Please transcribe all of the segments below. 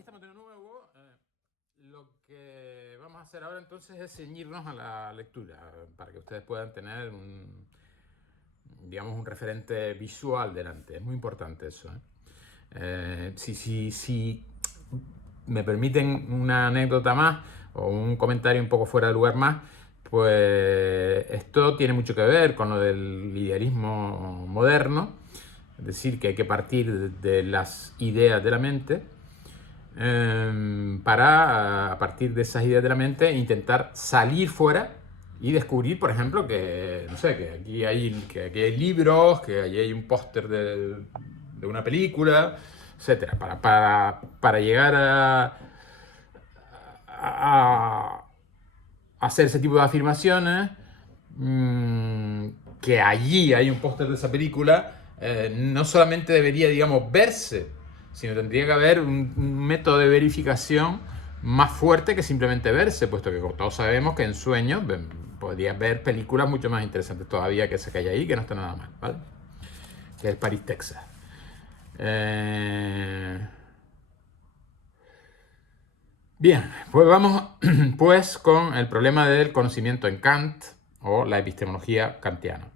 Aquí estamos de nuevo. Lo que vamos a hacer ahora entonces es ceñirnos a la lectura para que ustedes puedan tener digamos, un referente visual delante. Es muy importante eso. Si me permiten una anécdota más o un comentario un poco fuera de lugar más, pues esto tiene mucho que ver con lo del idealismo moderno, es decir, que hay que partir de las ideas de la mente para, a partir de esas ideas de la mente, intentar salir fuera y descubrir, por ejemplo, que, no sé, que aquí hay libros, que allí hay un póster de una película, etcétera, para llegar a hacer ese tipo de afirmaciones, que allí hay un póster de esa película, no solamente debería, digamos, verse, sino tendría que haber un método de verificación más fuerte que simplemente verse, puesto que como todos sabemos que en sueños podrías ver películas mucho más interesantes todavía que esa que hay ahí, que no está nada mal, ¿vale? Que es París, Texas. Bien, pues vamos pues con el problema del conocimiento en Kant o la epistemología kantiana.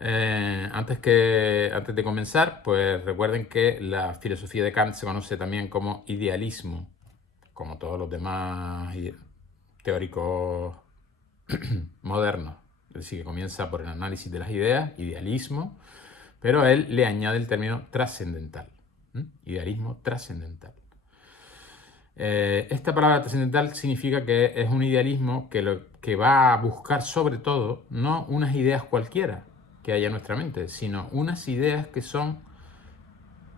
Antes de comenzar, pues recuerden que la filosofía de Kant se conoce también como idealismo, como todos los demás teóricos modernos. Es decir, que comienza por el análisis de las ideas, idealismo, pero a él le añade el término trascendental. Idealismo trascendental. Esta palabra trascendental significa que es un idealismo que va a buscar sobre todo no unas ideas cualquiera que haya en nuestra mente, sino unas ideas que son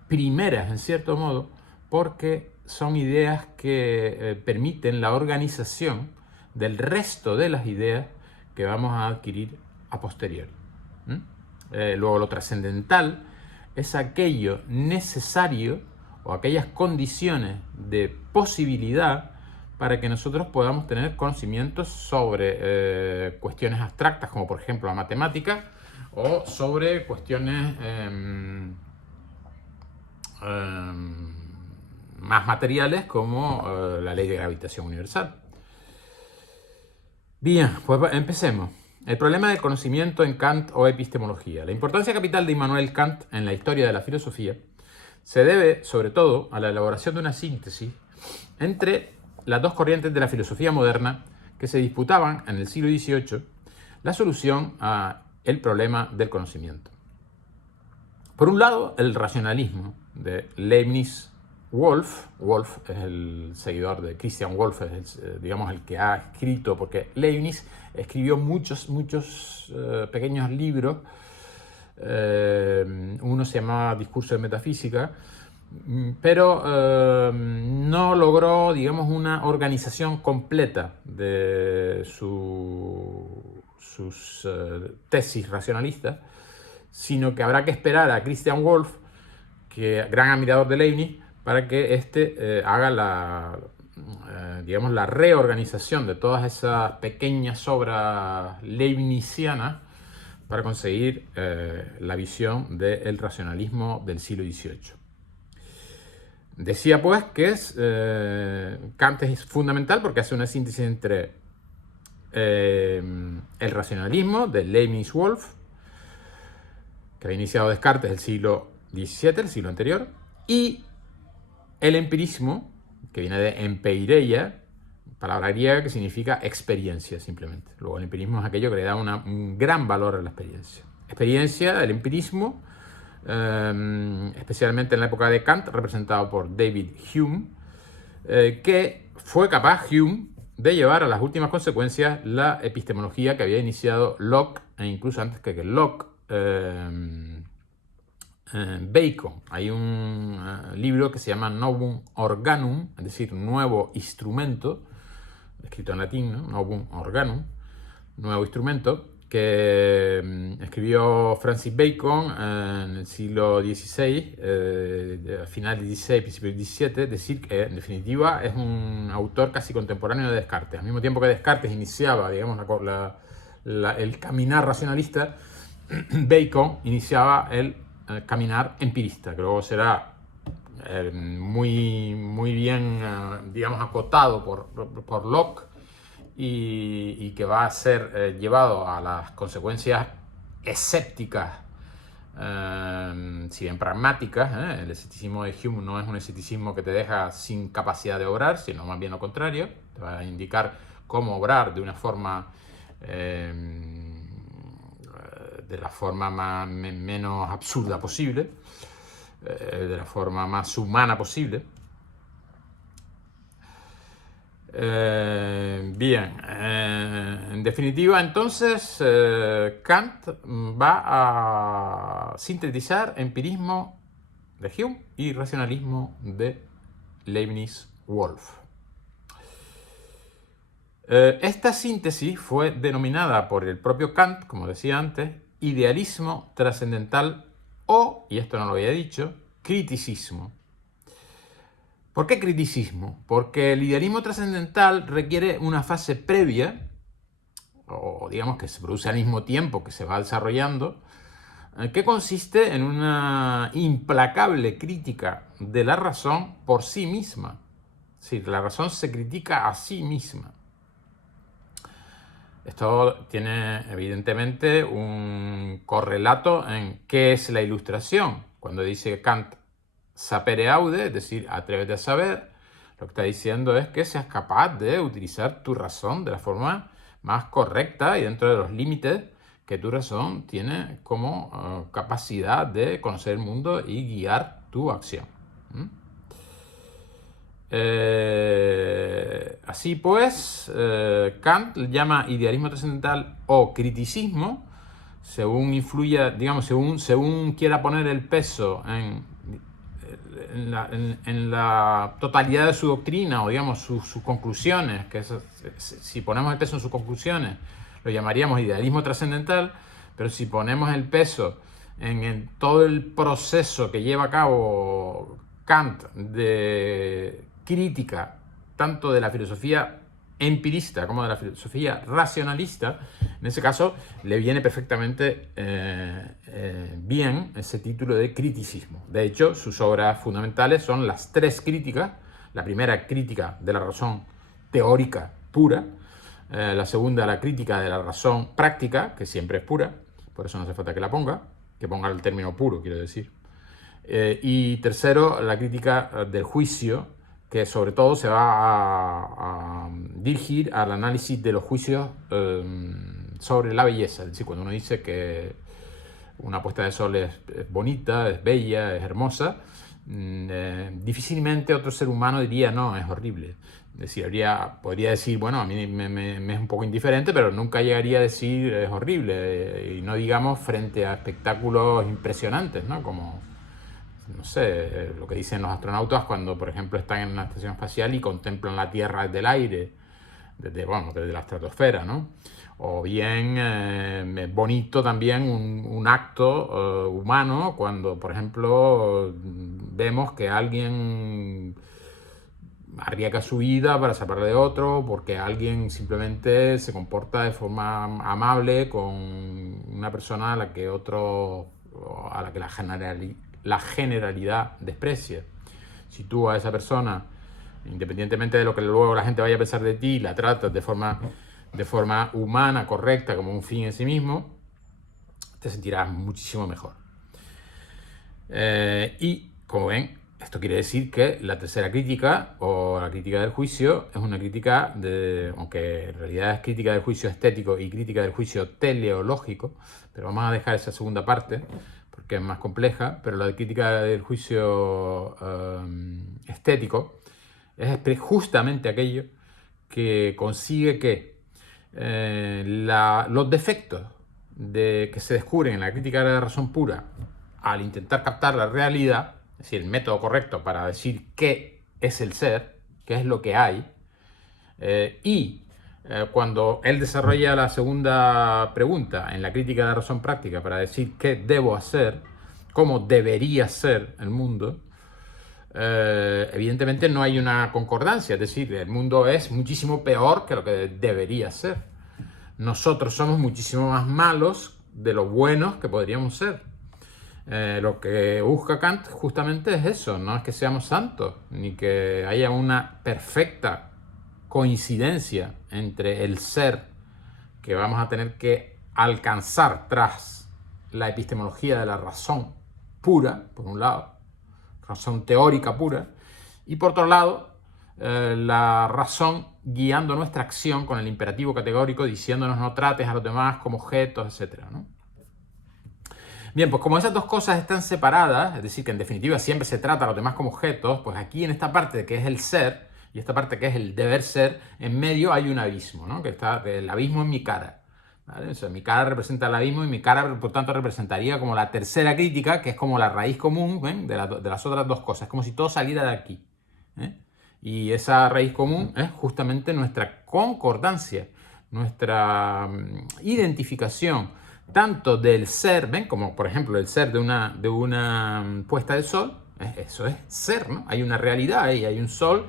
primeras en cierto modo, porque son ideas que permiten la organización del resto de las ideas que vamos a adquirir a posteriori. Luego lo trascendental es aquello necesario o aquellas condiciones de posibilidad para que nosotros podamos tener conocimientos sobre cuestiones abstractas, como por ejemplo la matemática, o sobre cuestiones más materiales como la ley de gravitación universal. Bien, pues empecemos. El problema del conocimiento en Kant o epistemología. La importancia capital de Immanuel Kant en la historia de la filosofía se debe, sobre todo, a la elaboración de una síntesis entre las dos corrientes de la filosofía moderna que se disputaban en el siglo XVIII la solución al problema del conocimiento. Por un lado, el racionalismo de Leibniz-Wolff. Wolff es el seguidor de Christian Wolff, es digamos el que ha escrito, porque Leibniz escribió muchos pequeños libros. Uno se llamaba Discurso de Metafísica, pero no logró, digamos, una organización completa de sus tesis racionalistas, sino que habrá que esperar a Christian Wolff, que gran admirador de Leibniz, para que éste haga digamos, la reorganización de todas esas pequeñas obras leibnizianas para conseguir la visión del racionalismo del siglo XVIII. Decía pues que Kant es fundamental porque hace una síntesis entre el racionalismo de Leibniz-Wolff, que había iniciado Descartes el siglo XVII, el siglo anterior, y el empirismo, que viene de empeireia, palabra griega que significa experiencia simplemente. Luego el empirismo es aquello que le da un gran valor a la experiencia. Experiencia, el empirismo, especialmente en la época de Kant, representado por David Hume, que fue capaz, Hume, de llevar a las últimas consecuencias la epistemología que había iniciado Locke, e incluso antes que Locke, Bacon. Hay un libro que se llama Novum Organum, es decir, nuevo instrumento, escrito en latín, ¿no? Novum Organum, nuevo instrumento, que escribió Francis Bacon en el siglo XVI, final del XVI, principio del XVII, es decir, que en definitiva es un autor casi contemporáneo de Descartes. Al mismo tiempo que Descartes iniciaba, digamos, el caminar racionalista, Bacon iniciaba el caminar empirista, que luego será muy bien, digamos, acotado por Locke y que va a ser llevado a las consecuencias escépticas, si bien pragmáticas. El escepticismo de Hume no es un escepticismo que te deja sin capacidad de obrar, sino más bien lo contrario, te va a indicar cómo obrar de una forma, de la forma menos absurda posible, de la forma más humana posible. Bien, en definitiva, entonces, Kant va a sintetizar empirismo de Hume y racionalismo de Leibniz-Wolff. Esta síntesis fue denominada por el propio Kant, como decía antes, idealismo trascendental o, y esto no lo había dicho, criticismo. ¿Por qué criticismo? Porque el idealismo trascendental requiere una fase previa, o digamos que se produce al mismo tiempo que se va desarrollando, que consiste en una implacable crítica de la razón por sí misma. Es decir, la razón se critica a sí misma. Esto tiene evidentemente un correlato en qué es la ilustración. Cuando dice Kant sapere aude, es decir, atrévete a saber, lo que está diciendo es que seas capaz de utilizar tu razón de la forma más correcta y dentro de los límites que tu razón tiene como capacidad de conocer el mundo y guiar tu acción. Así pues, Kant llama idealismo trascendental o criticismo, según influya, digamos, según quiera poner el peso en la totalidad de su doctrina, o digamos sus conclusiones, que si ponemos el peso en sus conclusiones, lo llamaríamos idealismo trascendental, pero si ponemos el peso en todo el proceso que lleva a cabo Kant de crítica, tanto de la filosofía empirista como de la filosofía racionalista, en ese caso le viene perfectamente bien ese título de criticismo. De hecho, sus obras fundamentales son las tres críticas. La primera, crítica de la razón teórica pura. La segunda, la crítica de la razón práctica, que siempre es pura, por eso no hace falta que ponga el término puro, quiero decir. Y tercero, la crítica del juicio, que sobre todo se va a dirigir al análisis de los juicios sobre la belleza. Es decir, cuando uno dice que una puesta de sol es bonita, es bella, es hermosa, difícilmente otro ser humano diría, no, es horrible. Es decir, podría decir, bueno, a mí me es un poco indiferente, pero nunca llegaría a decir es horrible. Y no digamos frente a espectáculos impresionantes, ¿no? Como, no sé, lo que dicen los astronautas cuando, por ejemplo, están en una estación espacial y contemplan la Tierra desde el aire, desde la estratosfera, ¿no? O bien es bonito también un acto humano cuando, por ejemplo, vemos que alguien arriesga su vida para salvarle de otro, porque alguien simplemente se comporta de forma amable con una persona a la que la generalidad desprecia. Si tú a esa persona, independientemente de lo que luego la gente vaya a pensar de ti, la tratas de forma humana, correcta, como un fin en sí mismo, te sentirás muchísimo mejor. Y, como ven, esto quiere decir que la tercera crítica, o la crítica del juicio, es una crítica aunque en realidad es crítica del juicio estético y crítica del juicio teleológico, pero vamos a dejar esa segunda parte porque es más compleja. Pero la crítica del juicio estético es justamente aquello que consigue que los defectos que se descubren en la crítica de la razón pura al intentar captar la realidad, es decir, el método correcto para decir qué es el ser, qué es lo que hay, cuando él desarrolla la segunda pregunta en la crítica de la razón práctica para decir qué debo hacer, cómo debería ser el mundo, evidentemente no hay una concordancia, es decir, el mundo es muchísimo peor que lo que debería ser. Nosotros somos muchísimo más malos de lo buenos que podríamos ser. Lo que busca Kant justamente es eso, no es que seamos santos, ni que haya una perfecta coincidencia entre el ser que vamos a tener que alcanzar tras la epistemología de la razón pura, por un lado, razón teórica pura, y por otro lado, la razón guiando nuestra acción con el imperativo categórico, diciéndonos no trates a los demás como objetos, etc., ¿no? Bien, pues como esas dos cosas están separadas, es decir, que en definitiva siempre se trata a los demás como objetos, pues aquí en esta parte que es el ser y esta parte que es el deber ser, en medio hay un abismo, ¿no? Que está el abismo en mi cara, ¿vale? O sea, mi cara representa el abismo y mi cara, por tanto, representaría como la tercera crítica, que es como la raíz común, ¿ven? De las otras dos cosas, es como si todo saliera de aquí, ¿eh? Y esa raíz común es justamente nuestra concordancia, nuestra identificación tanto del ser, ¿ven? Como por ejemplo el ser de una puesta de sol, eso es ser, ¿no? Hay una realidad ahí, hay un sol,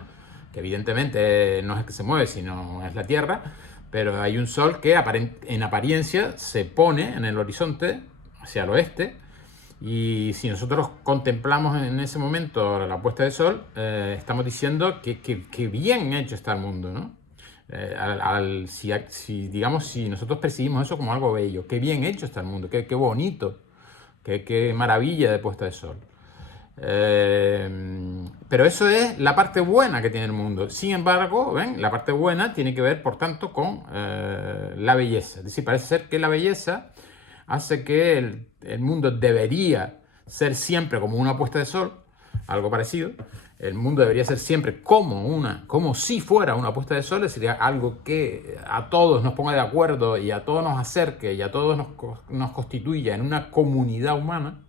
que evidentemente no es el que se mueve, sino es la Tierra, pero hay un sol que en apariencia se pone en el horizonte hacia el oeste, y si nosotros contemplamos en ese momento la puesta de sol, estamos diciendo que bien hecho está el mundo, ¿no? Digamos, si nosotros percibimos eso como algo bello, qué bien hecho está el mundo, qué bonito, qué maravilla de puesta de sol. Pero eso es la parte buena que tiene el mundo. Sin embargo, ¿ven? La parte buena tiene que ver, por tanto, con la belleza. Es decir, parece ser que la belleza hace que el mundo debería ser siempre como una puesta de sol, algo parecido. El mundo debería ser siempre como si fuera una puesta de sol, sería algo que a todos nos ponga de acuerdo y a todos nos acerque y a todos nos constituya en una comunidad humana.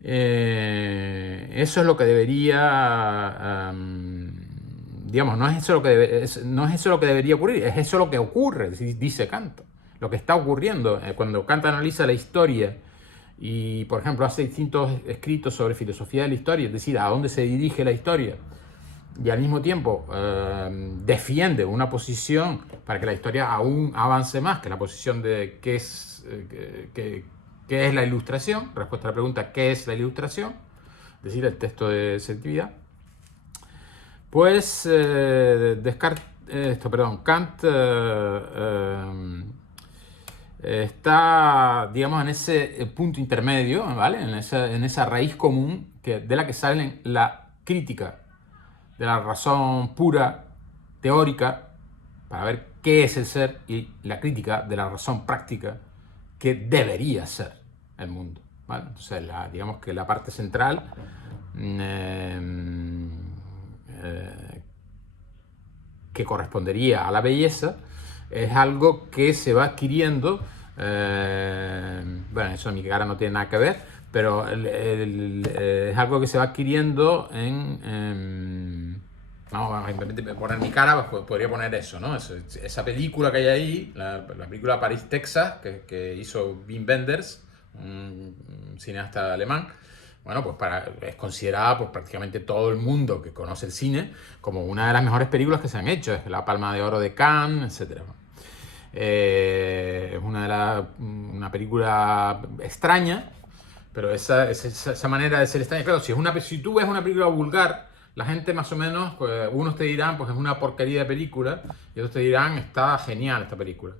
Eso es lo que debería, digamos, no es eso lo que debería ocurrir, es eso lo que ocurre, dice Kant. Lo que está ocurriendo cuando Kant analiza la historia y, por ejemplo, hace distintos escritos sobre filosofía de la historia, es decir, a dónde se dirige la historia, y al mismo tiempo defiende una posición para que la historia aún avance más, que la posición de qué es la ilustración, respuesta a la pregunta ¿qué es la ilustración? Es decir, el texto de selectividad. Pues Kant está, digamos, en ese punto intermedio, ¿vale? En esa raíz común de la que sale la crítica de la razón pura, teórica, para ver qué es el ser, y la crítica de la razón práctica, que debería ser el mundo, ¿vale? Entonces, digamos que la parte central que correspondería a la belleza es algo que se va adquiriendo, bueno, eso en mi cara no tiene nada que ver, pero es algo que se va adquiriendo vamos a poner mi cara, pues podría poner eso, ¿no? Esa película que hay ahí, la película París, Texas, que hizo Wim Wenders, un cineasta alemán. Bueno, pues es considerada por prácticamente todo el mundo que conoce el cine como una de las mejores películas que se han hecho. Es la Palma de Oro de Cannes, etc. Es una película extraña, pero esa manera de ser extraña. Claro, si tú ves una película vulgar, la gente más o menos, pues unos te dirán, pues es una porquería de película, y otros te dirán, está genial esta película.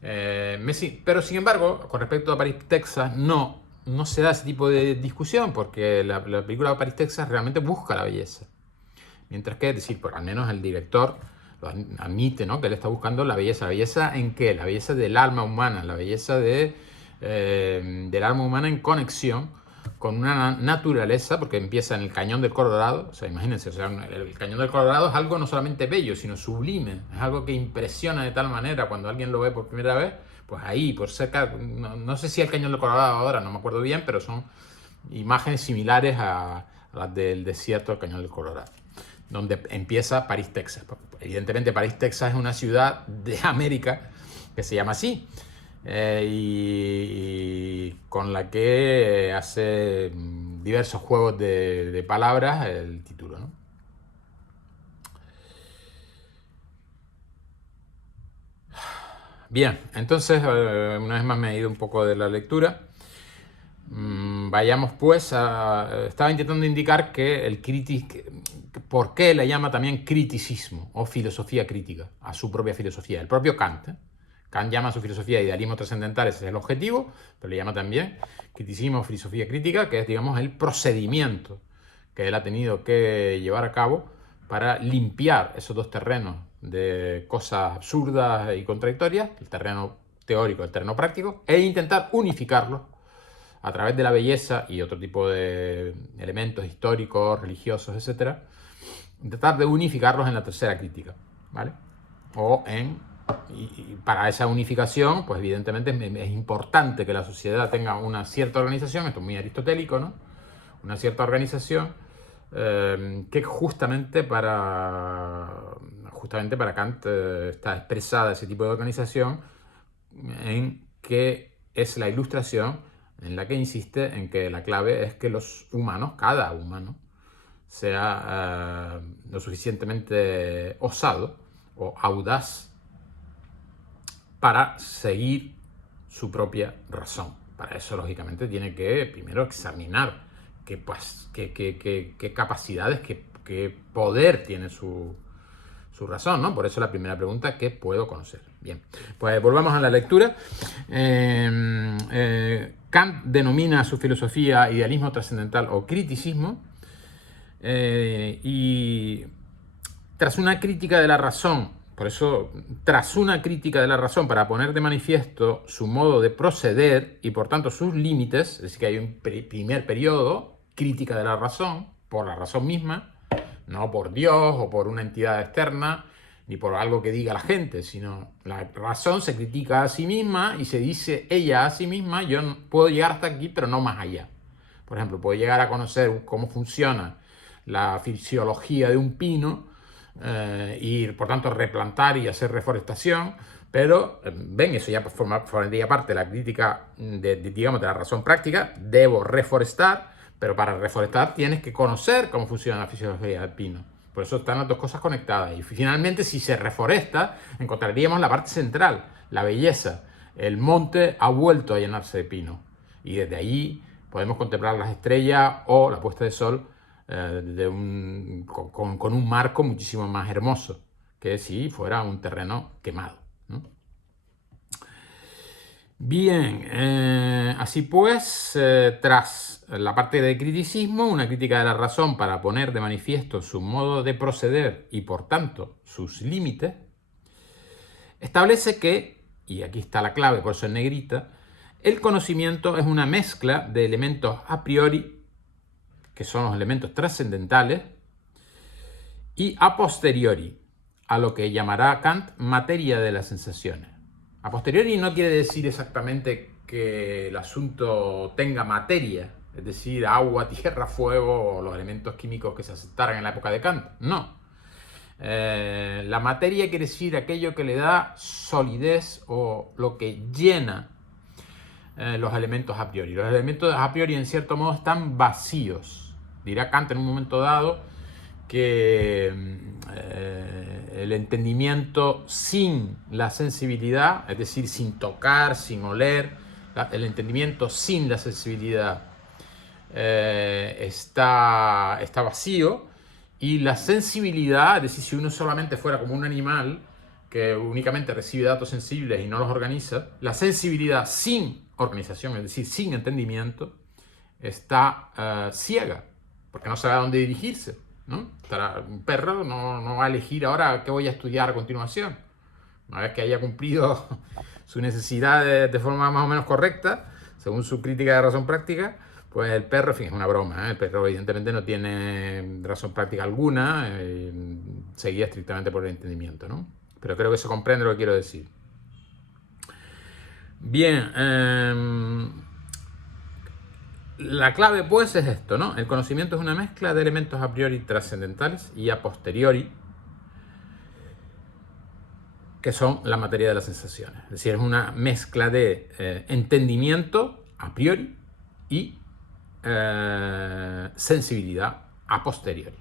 Pero sin embargo, con respecto a París, Texas, no se da ese tipo de discusión, porque la película París, Texas realmente busca la belleza. Mientras que, es decir, por al menos el director lo admite, ¿no? Que él está buscando la belleza. ¿La belleza en qué? La belleza del alma humana, la belleza del alma humana en conexión con una naturaleza, porque empieza en el Cañón del Colorado. O sea, imagínense, o sea, el Cañón del Colorado es algo no solamente bello, sino sublime. Es algo que impresiona de tal manera cuando alguien lo ve por primera vez. Pues ahí, por cerca, no sé si el Cañón del Colorado ahora, no me acuerdo bien, pero son imágenes similares a las del desierto del Cañón del Colorado, donde empieza París, Texas. Evidentemente París, Texas es una ciudad de América que se llama así, y con la que hace diversos juegos de palabras el título, ¿no? Bien, entonces una vez más me he ido un poco de la lectura. vayamos pues estaba intentando indicar que ¿por qué le llama también criticismo o filosofía crítica a su propia filosofía? El propio Kant, ¿eh? Kant llama a su filosofía idealismo trascendental, ese es el objetivo, pero le llama también criticismo o filosofía crítica, que es, digamos, el procedimiento que él ha tenido que llevar a cabo para limpiar esos dos terrenos de cosas absurdas y contradictorias, el terreno teórico y el terreno práctico, e intentar unificarlos a través de la belleza y otro tipo de elementos históricos, religiosos, etc. Tratar de unificarlos en la tercera crítica, ¿vale? Y para esa unificación, pues evidentemente es importante que la sociedad tenga una cierta organización, esto es muy aristotélico, ¿no? Una cierta organización que justamente para Kant está expresada ese tipo de organización en que es la ilustración en la que insiste en que la clave es que los humanos, cada humano, sea lo suficientemente osado o audaz para seguir su propia razón. Para eso, lógicamente, tiene que primero examinar qué capacidades, qué poder tiene su razón, ¿no? Por eso la primera pregunta, ¿qué puedo conocer? Bien, pues volvamos a la lectura. Kant denomina su filosofía idealismo trascendental o criticismo, y tras una crítica de la razón, por eso, tras una crítica de la razón para poner de manifiesto su modo de proceder y por tanto sus límites, es decir, que hay un primer periodo, crítica de la razón, por la razón misma, no por Dios o por una entidad externa, ni por algo que diga la gente, sino la razón se critica a sí misma y se dice ella a sí misma, yo no puedo llegar hasta aquí, pero no más allá. Por ejemplo, puedo llegar a conocer cómo funciona la fisiología de un pino, y por tanto replantar y hacer reforestación, pero ven, eso ya formaría parte de la crítica digamos, de la razón práctica. Debo reforestar, pero para reforestar tienes que conocer cómo funciona la fisiología del pino. Por eso están las dos cosas conectadas. Y finalmente, si se reforesta, encontraríamos la parte central, la belleza. El monte ha vuelto a llenarse de pino. Y desde allí podemos contemplar las estrellas o la puesta de sol con un marco muchísimo más hermoso que si fuera un terreno quemado, ¿no? Bien, así pues, tras la parte de criticismo, una crítica de la razón para poner de manifiesto su modo de proceder y por tanto sus límites, establece que, y aquí está la clave, por eso en negrita, el conocimiento es una mezcla de elementos a priori, que son los elementos trascendentales, y a posteriori, a lo que llamará Kant materia de las sensaciones. A posteriori no quiere decir exactamente que el asunto tenga materia, es decir, agua, tierra, fuego o los elementos químicos que se aceptaran en la época de Kant. No. La materia quiere decir aquello que le da solidez o lo que llena los elementos a priori. Los elementos a priori, en cierto modo, están vacíos. Dirá Kant en un momento dado que el entendimiento sin la sensibilidad, es decir, sin tocar, sin oler, el entendimiento sin la sensibilidad está vacío, y la sensibilidad, es decir, si uno solamente fuera como un animal que únicamente recibe datos sensibles y no los organiza, la sensibilidad sin organización, es decir, sin entendimiento, está ciega, porque no sabe a dónde dirigirse, ¿no? Un perro no va a elegir ahora qué voy a estudiar a continuación. Una vez que haya cumplido su necesidad de forma más o menos correcta, según su crítica de razón práctica, pues el perro, en fin, es una broma, ¿eh? El perro evidentemente no tiene razón práctica alguna, se guía estrictamente por el entendimiento, ¿no? Pero creo que se comprende lo que quiero decir. Bien, la clave pues es esto, ¿no? El conocimiento es una mezcla de elementos a priori trascendentales y a posteriori, que son la materia de las sensaciones. Es decir, es una mezcla de entendimiento a priori y sensibilidad a posteriori.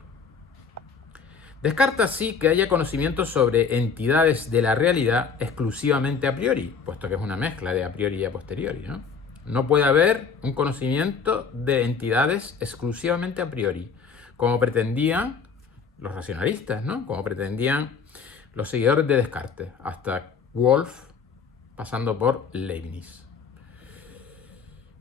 Descarta así que haya conocimiento sobre entidades de la realidad exclusivamente a priori, puesto que es una mezcla de a priori y a posteriori, ¿no? No puede haber un conocimiento de entidades exclusivamente a priori, como pretendían los racionalistas, ¿no? Como pretendían los seguidores de Descartes, hasta Wolff, pasando por Leibniz.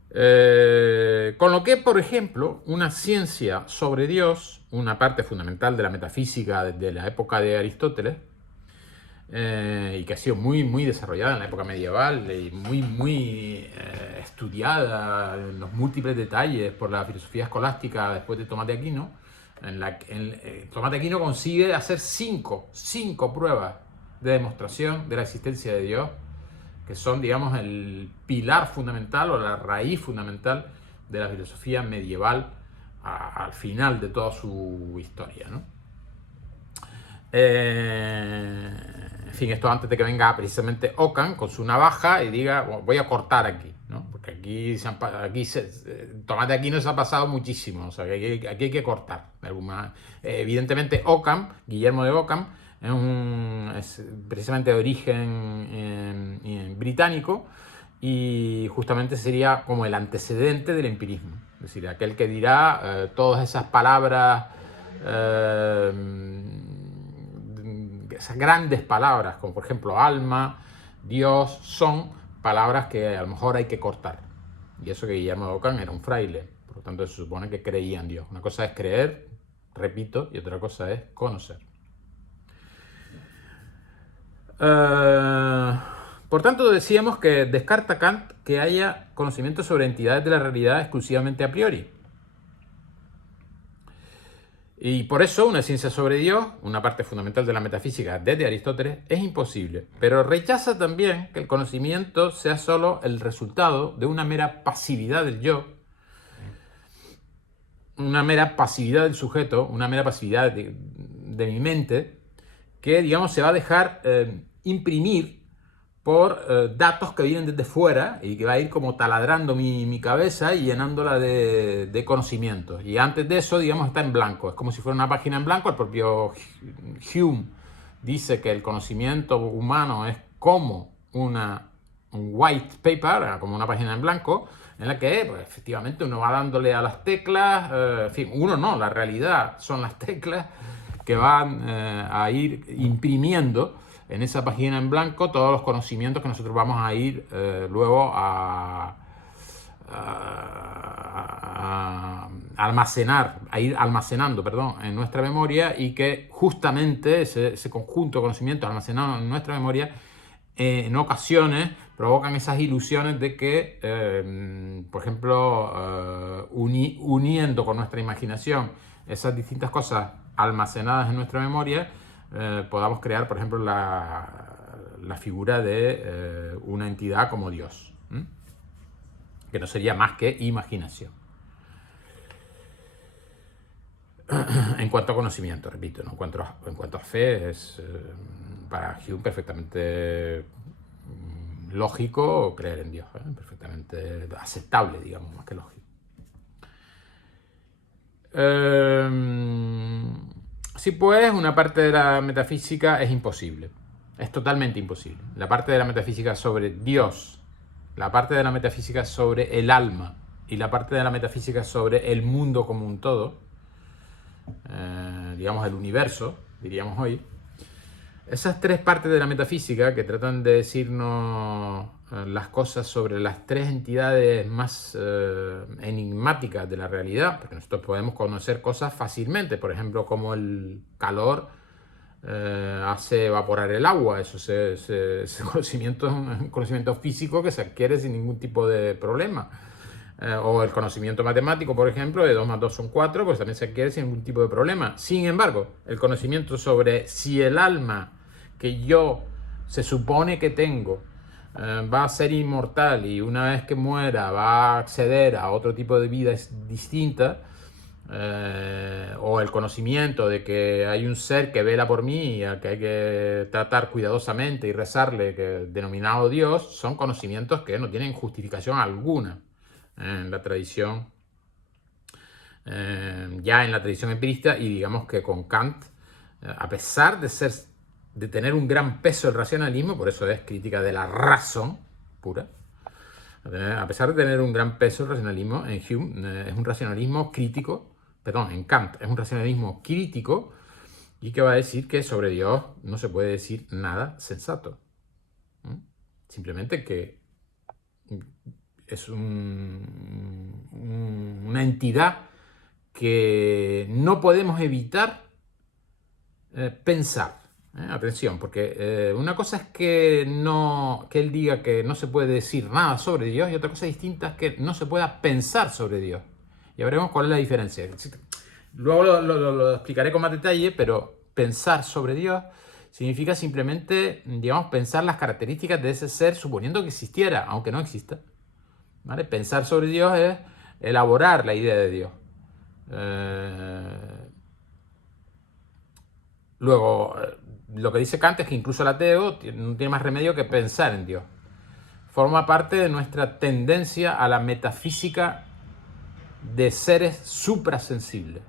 Con lo que, por ejemplo, una ciencia sobre Dios, una parte fundamental de la metafísica desde la época de Aristóteles, y que ha sido muy desarrollada en la época medieval y muy estudiada en los múltiples detalles por la filosofía escolástica después de Tomás de Aquino. Tomás de Aquino consigue hacer cinco pruebas de demostración de la existencia de Dios, que son, digamos, el pilar fundamental o la raíz fundamental de la filosofía medieval al final de toda su historia, ¿no? En fin, esto antes de que venga precisamente Ockham con su navaja y diga, bueno, voy a cortar aquí, ¿no? Porque aquí Tomás de Aquino se ha pasado muchísimo, o sea, que aquí hay que cortar. Evidentemente Ockham, Guillermo de Ockham, es precisamente de origen británico y justamente sería como el antecedente del empirismo. Es decir, aquel que dirá todas esas palabras, esas grandes palabras, como por ejemplo alma, Dios, son palabras que a lo mejor hay que cortar. Y eso que Guillermo de Ockham era un fraile, por lo tanto se supone que creía en Dios. Una cosa es creer, repito, y otra cosa es conocer. Por tanto, decíamos que descarta Kant que haya conocimiento sobre entidades de la realidad exclusivamente a priori. Y por eso una ciencia sobre Dios, una parte fundamental de la metafísica desde Aristóteles, es imposible. Pero rechaza también que el conocimiento sea solo el resultado de una mera pasividad del yo, una mera pasividad del sujeto, una mera pasividad de mi mente, que, digamos, se va a dejar imprimir por datos que vienen desde fuera y que va a ir como taladrando mi cabeza y llenándola de conocimientos. Y antes de eso, digamos, está en blanco. Es como si fuera una página en blanco. El propio Hume dice que el conocimiento humano es como un white paper, como una página en blanco, en la que pues, efectivamente uno va dándole a las teclas, en fin, uno no, la realidad son las teclas que van a ir imprimiendo en esa página en blanco todos los conocimientos que nosotros vamos a ir luego a almacenar, a ir almacenando, en nuestra memoria, y que justamente ese conjunto de conocimientos almacenados en nuestra memoria en ocasiones provocan esas ilusiones de que, por ejemplo, uniendo con nuestra imaginación esas distintas cosas almacenadas en nuestra memoria, podamos crear, por ejemplo, la figura de una entidad como Dios, que no sería más que imaginación. En cuanto a conocimiento, repito, ¿no? En cuanto a fe, es para Hume perfectamente lógico creer en Dios, perfectamente aceptable, digamos, más que lógico. Sí, pues, una parte de la metafísica es imposible, es totalmente imposible. La parte de la metafísica sobre Dios, la parte de la metafísica sobre el alma y la parte de la metafísica sobre el mundo como un todo, digamos el universo, diríamos hoy, esas tres partes de la metafísica que tratan de decirnos las cosas sobre las tres entidades más enigmáticas de la realidad, porque nosotros podemos conocer cosas fácilmente, por ejemplo, como el calor hace evaporar el agua. Ese conocimiento es un conocimiento físico que se adquiere sin ningún tipo de problema. O el conocimiento matemático, por ejemplo, de 2 más 2 son 4, pues también se adquiere sin ningún tipo de problema. Sin embargo, el conocimiento sobre si el alma que yo se supone que tengo va a ser inmortal y una vez que muera va a acceder a otro tipo de vida distinta, o el conocimiento de que hay un ser que vela por mí y al que hay que tratar cuidadosamente y rezarle, denominado Dios, son conocimientos que no tienen justificación alguna en la tradición, ya en la tradición empirista, y digamos que con Kant, a pesar de tener un gran peso el racionalismo, por eso es crítica de la razón pura, A pesar de tener un gran peso el racionalismo, en Hume es un racionalismo crítico, perdón, en Kant es un racionalismo crítico y que va a decir que sobre Dios no se puede decir nada sensato. Simplemente que es una entidad que no podemos evitar pensar. Atención, porque una cosa es que él diga que no se puede decir nada sobre Dios y otra cosa distinta es que no se pueda pensar sobre Dios. Ya veremos cuál es la diferencia. Luego lo explicaré con más detalle, pero pensar sobre Dios significa simplemente, digamos, pensar las características de ese ser suponiendo que existiera, aunque no exista. ¿Vale? Pensar sobre Dios es elaborar la idea de Dios. Luego, lo que dice Kant es que incluso el ateo no tiene más remedio que pensar en Dios. Forma parte de nuestra tendencia a la metafísica de seres suprasensibles.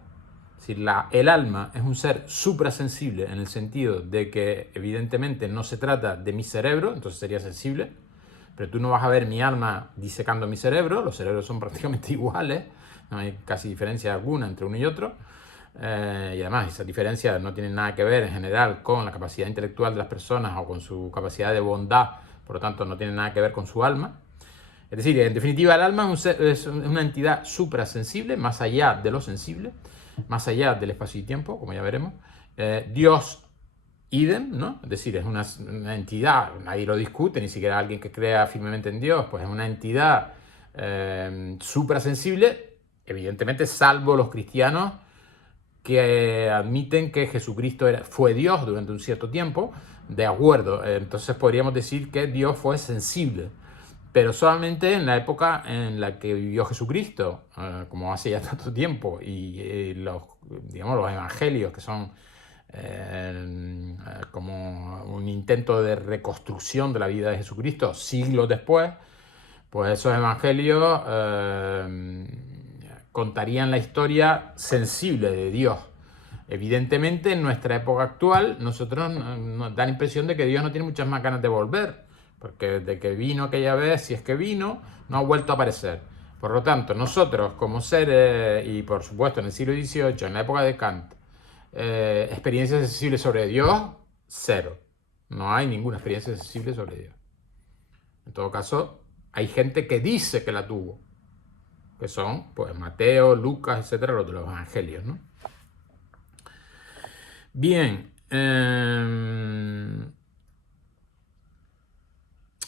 Es decir, el alma es un ser suprasensible en el sentido de que evidentemente no se trata de mi cerebro, entonces sería sensible, pero tú no vas a ver mi alma disecando mi cerebro, los cerebros son prácticamente iguales, no hay casi diferencia alguna entre uno y otro. Y además esa diferencia no tiene nada que ver en general con la capacidad intelectual de las personas o con su capacidad de bondad, por lo tanto no tiene nada que ver con su alma. Es decir, en definitiva el alma es una entidad suprasensible, más allá de lo sensible, más allá del espacio y tiempo, como ya veremos. Dios, idem, ¿no? Es decir, es una entidad, nadie lo discute, ni siquiera alguien que crea firmemente en Dios, pues es una entidad suprasensible, evidentemente salvo los cristianos que admiten que Jesucristo fue Dios durante un cierto tiempo, de acuerdo, entonces podríamos decir que Dios fue sensible, pero solamente en la época en la que vivió Jesucristo, como hace ya tanto tiempo, y los evangelios, que son como un intento de reconstrucción de la vida de Jesucristo siglos después, pues esos evangelios contarían la historia sensible de Dios. Evidentemente, en nuestra época actual, nosotros nos da la impresión de que Dios no tiene muchas más ganas de volver, porque desde que vino aquella vez, si es que vino, no ha vuelto a aparecer. Por lo tanto, nosotros como seres, y por supuesto en el siglo XVIII, en la época de Kant, experiencias sensibles sobre Dios, cero. No hay ninguna experiencia sensible sobre Dios. En todo caso, hay gente que dice que la tuvo, que son pues Mateo, Lucas, etcétera, los de los evangelios, ¿no? Bien,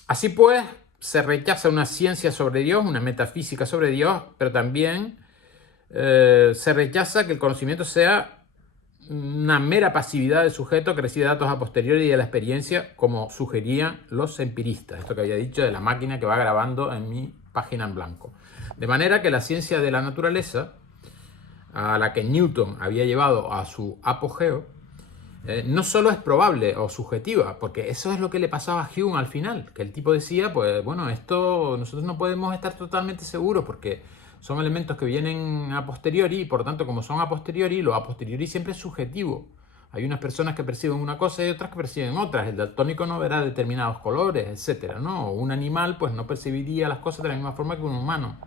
así pues se rechaza una ciencia sobre Dios, una metafísica sobre Dios, pero también se rechaza que el conocimiento sea una mera pasividad del sujeto que recibe datos a posteriori de la experiencia, como sugerían los empiristas. Esto que había dicho de la máquina que va grabando en mi página en blanco. De manera que la ciencia de la naturaleza, a la que Newton había llevado a su apogeo, no solo es probable o subjetiva, porque eso es lo que le pasaba a Hume al final, que el tipo decía, pues bueno, esto nosotros no podemos estar totalmente seguros porque son elementos que vienen a posteriori y por lo tanto como son a posteriori, lo a posteriori siempre es subjetivo. Hay unas personas que perciben una cosa y otras que perciben otras. El daltónico no verá determinados colores, etcétera, ¿no? Un animal pues no percibiría las cosas de la misma forma que un humano.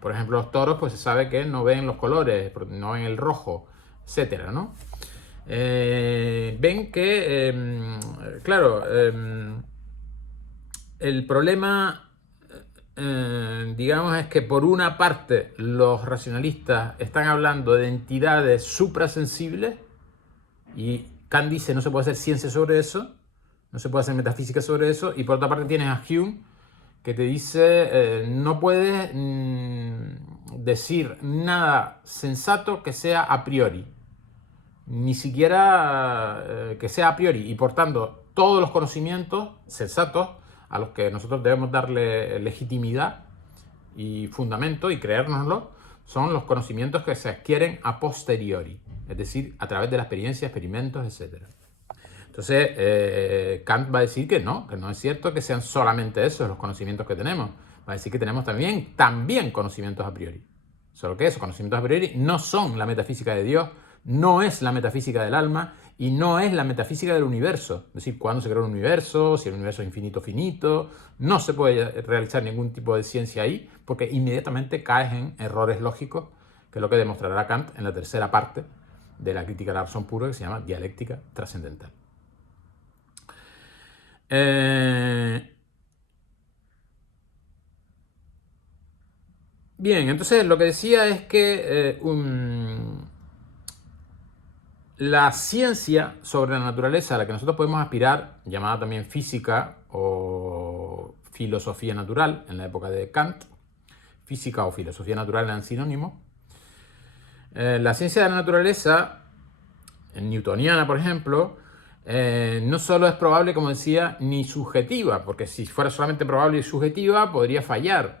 Por ejemplo, los toros pues se sabe que no ven los colores, no ven el rojo, etcétera, ¿no? Ven que, claro, el problema, digamos, es que por una parte los racionalistas están hablando de entidades suprasensibles y Kant dice no se puede hacer ciencia sobre eso, no se puede hacer metafísica sobre eso, y por otra parte tienes a Hume que te dice no puedes decir nada sensato que sea a priori, ni siquiera que sea a priori, y por tanto todos los conocimientos sensatos a los que nosotros debemos darle legitimidad y fundamento y creérnoslo son los conocimientos que se adquieren a posteriori, es decir, a través de la experiencia, experimentos, etc. Entonces, Kant va a decir que no es cierto que sean solamente esos los conocimientos que tenemos. Va a decir que tenemos también conocimientos a priori. Solo que esos conocimientos a priori no son la metafísica de Dios, no es la metafísica del alma y no es la metafísica del universo. Es decir, cuándo se creó el universo, si el universo es infinito, finito. No se puede realizar ningún tipo de ciencia ahí porque inmediatamente caes en errores lógicos, que es lo que demostrará Kant en la tercera parte de la crítica de la razón pura, que se llama dialéctica trascendental. Bien, entonces lo que decía es que la ciencia sobre la naturaleza a la que nosotros podemos aspirar, llamada también física o filosofía natural en la época de Kant, física o filosofía natural eran sinónimos, la ciencia de la naturaleza, newtoniana por ejemplo, no solo es probable, como decía, ni subjetiva, porque si fuera solamente probable y subjetiva podría fallar.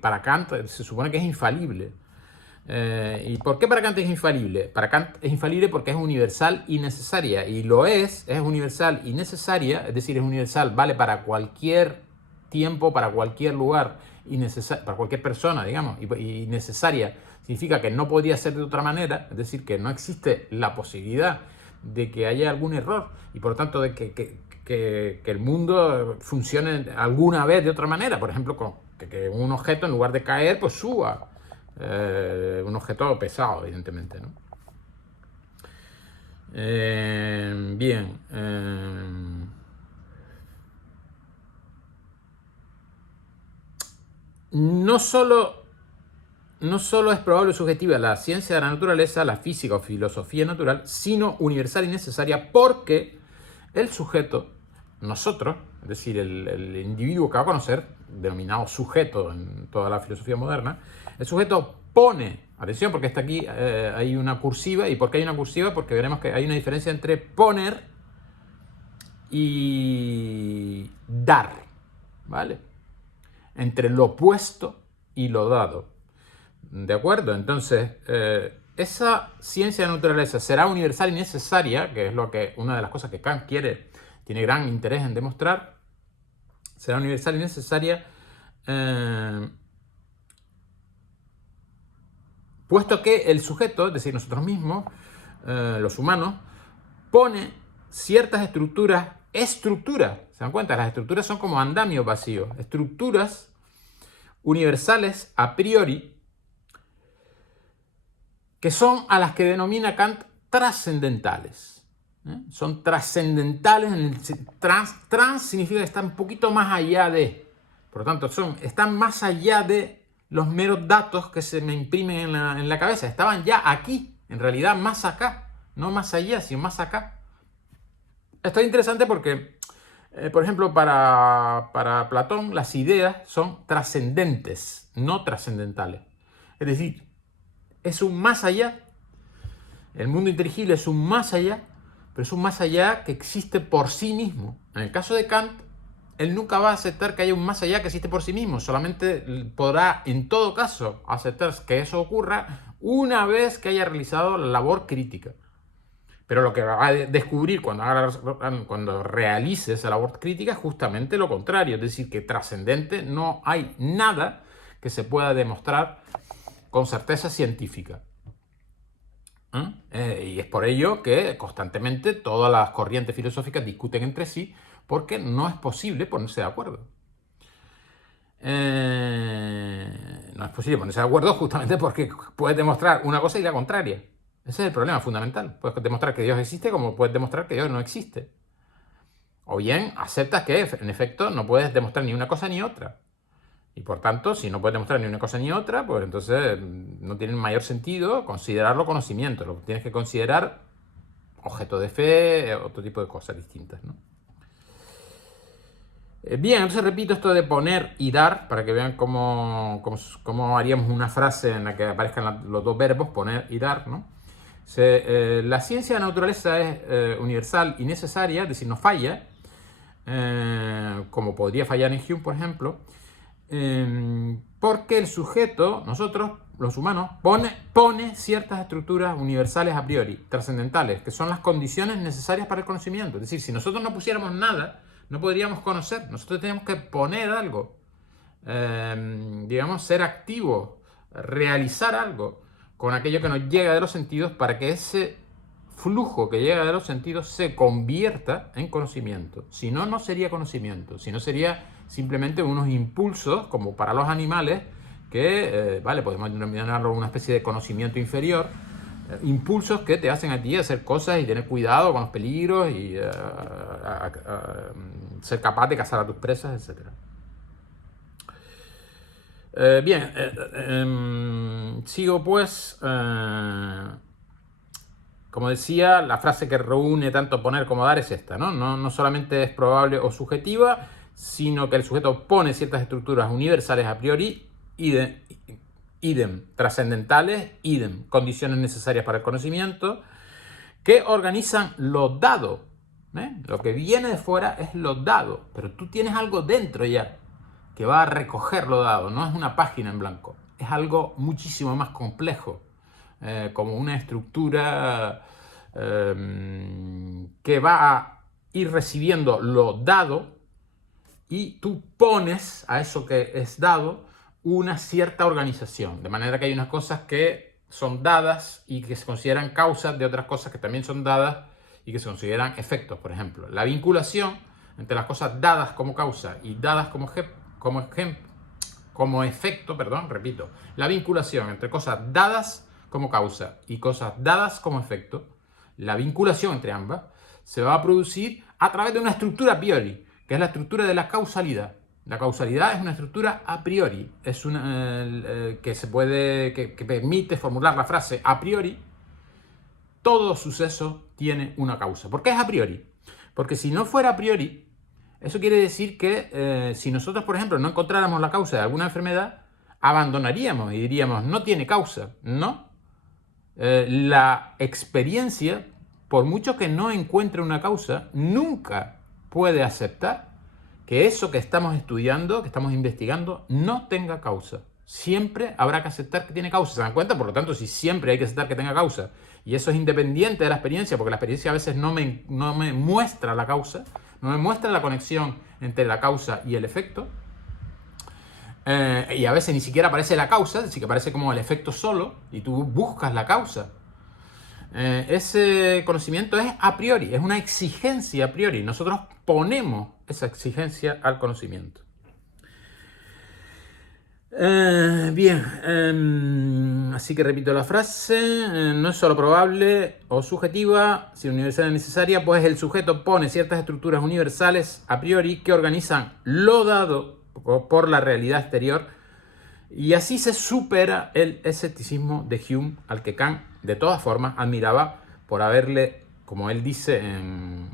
Para Kant se supone que es infalible. ¿Y por qué para Kant es infalible? Para Kant es infalible porque es universal y necesaria. Y lo es universal y necesaria, es decir, es universal, vale para cualquier tiempo, para cualquier lugar, y para cualquier persona, digamos, y necesaria significa que no podría ser de otra manera, es decir, que no existe la posibilidad de que haya algún error y por lo tanto de que el mundo funcione alguna vez de otra manera, por ejemplo, que un objeto en lugar de caer, pues suba. Un objeto pesado, evidentemente, ¿no? Bien. No solo es probable o subjetiva la ciencia de la naturaleza, la física o filosofía natural, sino universal y necesaria porque el sujeto, nosotros, es decir, el individuo que va a conocer, denominado sujeto en toda la filosofía moderna, el sujeto pone, atención porque está aquí, hay una cursiva. ¿Y por qué hay una cursiva? Porque veremos que hay una diferencia entre poner y dar, ¿vale? Entre lo puesto y lo dado. ¿De acuerdo? Entonces, esa ciencia de la naturaleza será universal y necesaria, que es una de las cosas que Kant tiene gran interés en demostrar. Será universal y necesaria, puesto que el sujeto, es decir, nosotros mismos, los humanos, pone ciertas estructuras, ¿se dan cuenta? Las estructuras son como andamios vacíos, estructuras universales a priori, que son a las que denomina Kant trascendentales. Son trascendentales, trans significa que están un poquito más allá de, por lo tanto, están más allá de los meros datos que se me imprimen en la cabeza. Estaban ya aquí, en realidad más acá, no más allá, sino más acá. Esto es interesante porque, por ejemplo, para Platón las ideas son trascendentes, no trascendentales. Es decir, es un más allá. El mundo inteligible es un más allá, pero es un más allá que existe por sí mismo. En el caso de Kant, él nunca va a aceptar que haya un más allá que existe por sí mismo. Solamente podrá, en todo caso, aceptar que eso ocurra una vez que haya realizado la labor crítica. Pero lo que va a descubrir cuando realice esa labor crítica es justamente lo contrario. Es decir, que trascendente no hay nada que se pueda demostrar con certeza científica. Y es por ello que constantemente todas las corrientes filosóficas discuten entre sí porque no es posible ponerse de acuerdo. No es posible ponerse de acuerdo justamente porque puedes demostrar una cosa y la contraria. Ese es el problema fundamental. Puedes demostrar que Dios existe como puedes demostrar que Dios no existe. O bien aceptas que en efecto no puedes demostrar ni una cosa ni otra. Y por tanto, si no puedes demostrar ni una cosa ni otra, pues entonces no tiene mayor sentido considerarlo conocimiento. Lo tienes que considerar objeto de fe, otro tipo de cosas distintas, ¿no? Bien, entonces repito esto de poner y dar, para que vean cómo haríamos una frase en la que aparezcan los dos verbos, poner y dar, ¿no? La ciencia de la naturaleza es universal y necesaria, es decir, no falla, como podría fallar en Hume, por ejemplo, porque el sujeto, nosotros, los humanos, pone ciertas estructuras universales a priori, trascendentales, que son las condiciones necesarias para el conocimiento. Es decir, si nosotros no pusiéramos nada, no podríamos conocer. Nosotros tenemos que poner algo, digamos, ser activos, realizar algo con aquello que nos llega de los sentidos para que ese flujo que llega de los sentidos se convierta en conocimiento. Si no, no sería conocimiento, si no sería simplemente unos impulsos, como para los animales, que, vale, podemos denominarlo una especie de conocimiento inferior, impulsos que te hacen a ti hacer cosas y tener cuidado con los peligros y ser capaz de cazar a tus presas, etc. Sigo pues. Como decía, la frase que reúne tanto poner como dar es esta, ¿no? No solamente es probable o subjetiva, sino que el sujeto pone ciertas estructuras universales a priori, idem, trascendentales, idem, condiciones necesarias para el conocimiento, que organizan lo dado. Lo que viene de fuera es lo dado, pero tú tienes algo dentro ya que va a recoger lo dado, no es una página en blanco, es algo muchísimo más complejo. Como una estructura que va a ir recibiendo lo dado y tú pones a eso que es dado una cierta organización, de manera que hay unas cosas que son dadas y que se consideran causas de otras cosas que también son dadas y que se consideran efectos. Por ejemplo, la vinculación entre las cosas dadas como causa y dadas como efecto, repito, la vinculación entre cosas dadas como causa y cosas dadas como efecto, la vinculación entre ambas se va a producir a través de una estructura a priori, que es la estructura de la causalidad. La causalidad es una estructura a priori, es una que permite formular la frase a priori. Todo suceso tiene una causa. ¿Por qué es a priori? Porque si no fuera a priori, eso quiere decir que si nosotros, por ejemplo, no encontráramos la causa de alguna enfermedad, abandonaríamos y diríamos, no tiene causa. No. La experiencia, por mucho que no encuentre una causa, nunca puede aceptar que eso que estamos estudiando, que estamos investigando, no tenga causa. Siempre habrá que aceptar que tiene causa. ¿Se dan cuenta? Por lo tanto, si siempre hay que aceptar que tenga causa, y eso es independiente de la experiencia, porque la experiencia a veces no me muestra la causa, no me muestra la conexión entre la causa y el efecto, y a veces ni siquiera aparece la causa, es decir, que aparece como el efecto solo, y tú buscas la causa. Ese conocimiento es a priori, es una exigencia a priori. Nosotros ponemos esa exigencia al conocimiento. Así que repito la frase, no es solo probable o subjetiva, sino universal y necesaria, pues el sujeto pone ciertas estructuras universales a priori que organizan lo dado por la realidad exterior, y así se supera el escepticismo de Hume, al que Kant de todas formas admiraba por haberle, como él dice en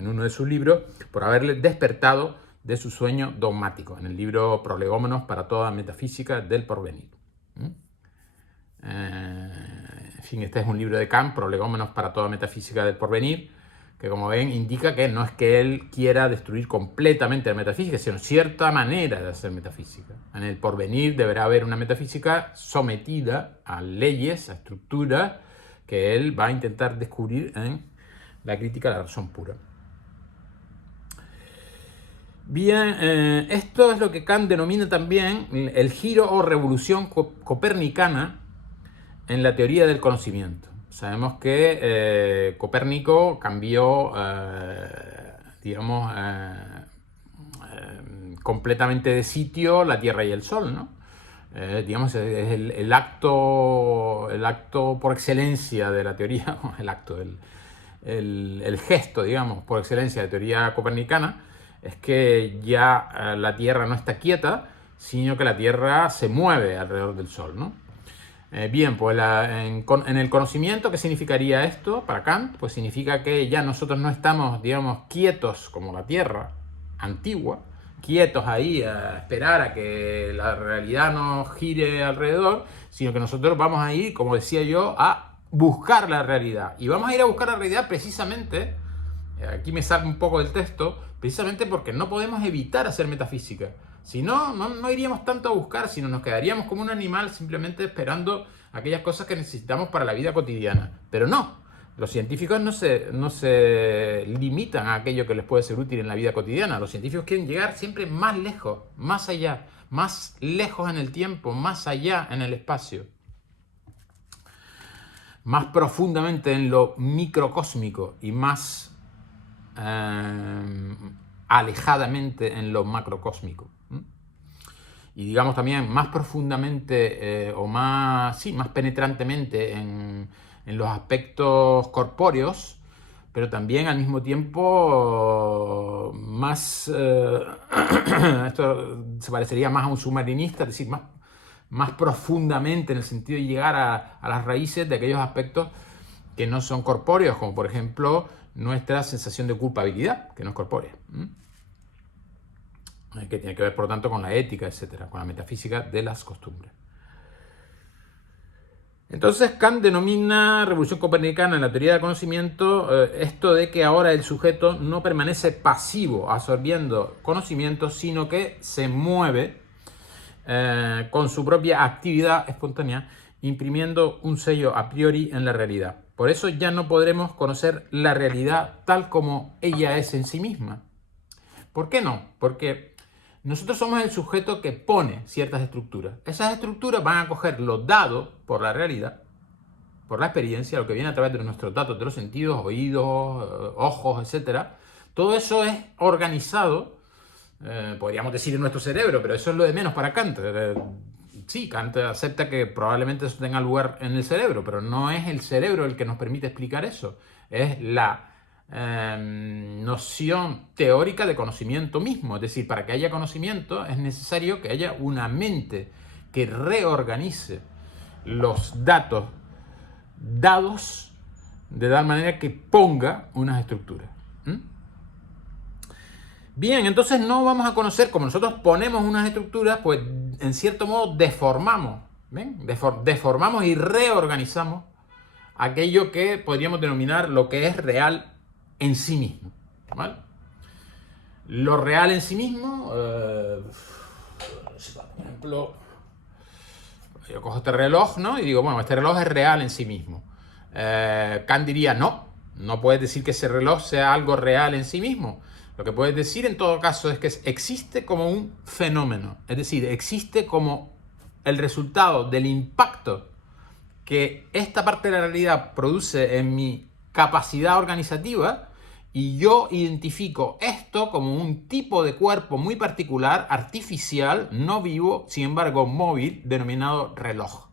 uno de sus libros, por haberle despertado de su sueño dogmático, en el libro Prolegómenos para toda metafísica del porvenir. En fin, este es un libro de Kant, Prolegómenos para toda metafísica del porvenir, que como ven indica que no es que él quiera destruir completamente la metafísica, sino cierta manera de hacer metafísica. En el porvenir deberá haber una metafísica sometida a leyes, a estructuras, que él va a intentar descubrir en la crítica de la razón pura. Bien, esto es lo que Kant denomina también el giro o revolución copernicana en la teoría del conocimiento. Sabemos que Copérnico cambió, completamente de sitio la Tierra y el Sol, ¿no? Es el acto por excelencia de la teoría, el gesto, digamos, por excelencia de la teoría copernicana, es que ya la Tierra no está quieta, sino que la Tierra se mueve alrededor del Sol, ¿no? Bien, pues en el conocimiento, ¿qué significaría esto para Kant? Pues significa que ya nosotros no estamos, digamos, quietos como la Tierra antigua, quietos ahí a esperar a que la realidad nos gire alrededor, sino que nosotros vamos a ir, como decía yo, a buscar la realidad. Y vamos a ir a buscar la realidad precisamente, aquí me salgo un poco del texto, precisamente porque no podemos evitar hacer metafísica. Si no, no iríamos tanto a buscar, sino nos quedaríamos como un animal simplemente esperando aquellas cosas que necesitamos para la vida cotidiana. Pero no, los científicos no se limitan a aquello que les puede ser útil en la vida cotidiana. Los científicos quieren llegar siempre más lejos, más allá, más lejos en el tiempo, más allá en el espacio. más profundamente en lo microcósmico y más alejadamente en lo macrocósmico. Y digamos también más profundamente o más penetrantemente en los aspectos corpóreos, pero también al mismo tiempo más, esto se parecería más a un submarinista, es decir, más profundamente en el sentido de llegar a las raíces de aquellos aspectos que no son corpóreos, como por ejemplo nuestra sensación de culpabilidad, que no es corpórea, que tiene que ver por lo tanto con la ética, etcétera, con la metafísica de las costumbres. Entonces Kant denomina revolución copernicana en la teoría del conocimiento esto de que ahora el sujeto no permanece pasivo absorbiendo conocimiento, sino que se mueve con su propia actividad espontánea, imprimiendo un sello a priori en la realidad. Por eso ya no podremos conocer la realidad tal como ella es en sí misma. ¿Por qué no? Porque nosotros somos el sujeto que pone ciertas estructuras. Esas estructuras van a coger lo dado por la realidad, por la experiencia, lo que viene a través de nuestros datos de los sentidos, oídos, ojos, etc. Todo eso es organizado, podríamos decir en nuestro cerebro, pero eso es lo de menos para Kant. Sí, Kant acepta que probablemente eso tenga lugar en el cerebro, pero no es el cerebro el que nos permite explicar eso. Es la noción teórica de conocimiento mismo. Es decir, para que haya conocimiento es necesario que haya una mente que reorganice los datos dados de tal manera que ponga unas estructuras. Bien, entonces no vamos a conocer, como nosotros ponemos unas estructuras, pues en cierto modo deformamos, ¿ven? Deformamos y reorganizamos aquello que podríamos denominar lo que es real en sí mismo, ¿vale? Lo real en sí mismo, por ejemplo, yo cojo este reloj, ¿no? Y digo, bueno, este reloj es real en sí mismo. Kant diría, no puedes decir que ese reloj sea algo real en sí mismo. Lo que puedes decir en todo caso es que existe como un fenómeno, es decir, existe como el resultado del impacto que esta parte de la realidad produce en mi capacidad organizativa, y yo identifico esto como un tipo de cuerpo muy particular, artificial, no vivo, sin embargo móvil, denominado reloj.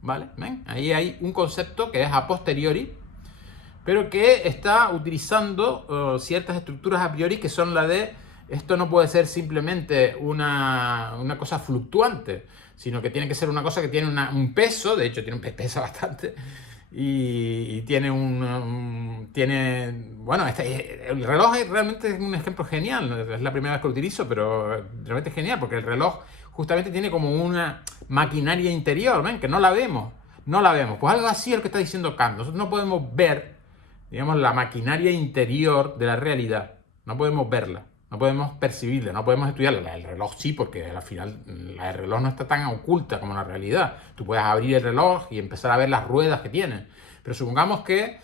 ¿Vale? ¿Ven? Ahí hay un concepto que es a posteriori, pero que está utilizando ciertas estructuras a priori que son la de esto no puede ser simplemente una cosa fluctuante, sino que tiene que ser una cosa que tiene un peso, de hecho pesa bastante, y tiene bueno, el reloj realmente es un ejemplo genial, es la primera vez que lo utilizo, pero realmente es genial, porque el reloj justamente tiene como una maquinaria interior, ¿ven? Que no la vemos, pues algo así es lo que está diciendo Kant. Nosotros no podemos ver, digamos, la maquinaria interior de la realidad, no podemos verla, no podemos percibirla, no podemos estudiarla. El reloj sí, porque al final el reloj no está tan oculta como la realidad. Tú puedes abrir el reloj y empezar a ver las ruedas que tiene. Pero supongamos que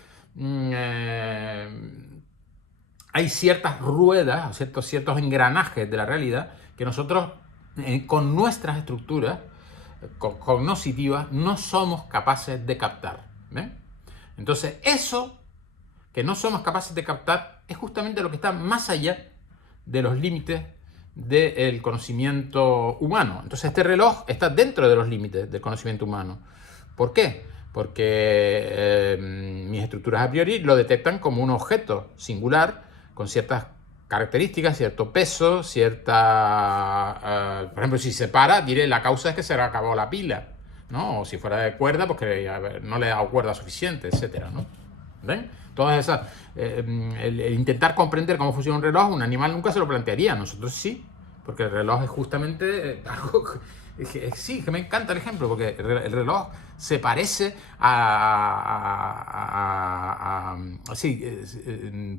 hay ciertas ruedas, ciertos engranajes de la realidad que nosotros, con nuestras estructuras cognitivas, no somos capaces de captar. ¿Ven? Entonces, eso que no somos capaces de captar es justamente lo que está más allá de los límites del conocimiento humano. Entonces este reloj está dentro de los límites del conocimiento humano. ¿Por qué? Porque mis estructuras a priori lo detectan como un objeto singular con ciertas características, cierto peso, por ejemplo, si se para, diré la causa es que se le acabó la pila, ¿no? O si fuera de cuerda, pues que no le he dado cuerda suficiente, etcétera, ¿no? ¿Ven? Todas esas, el intentar comprender cómo funciona un reloj, un animal nunca se lo plantearía, nosotros sí, porque el reloj es justamente algo sí, que me encanta el ejemplo, porque el reloj se parece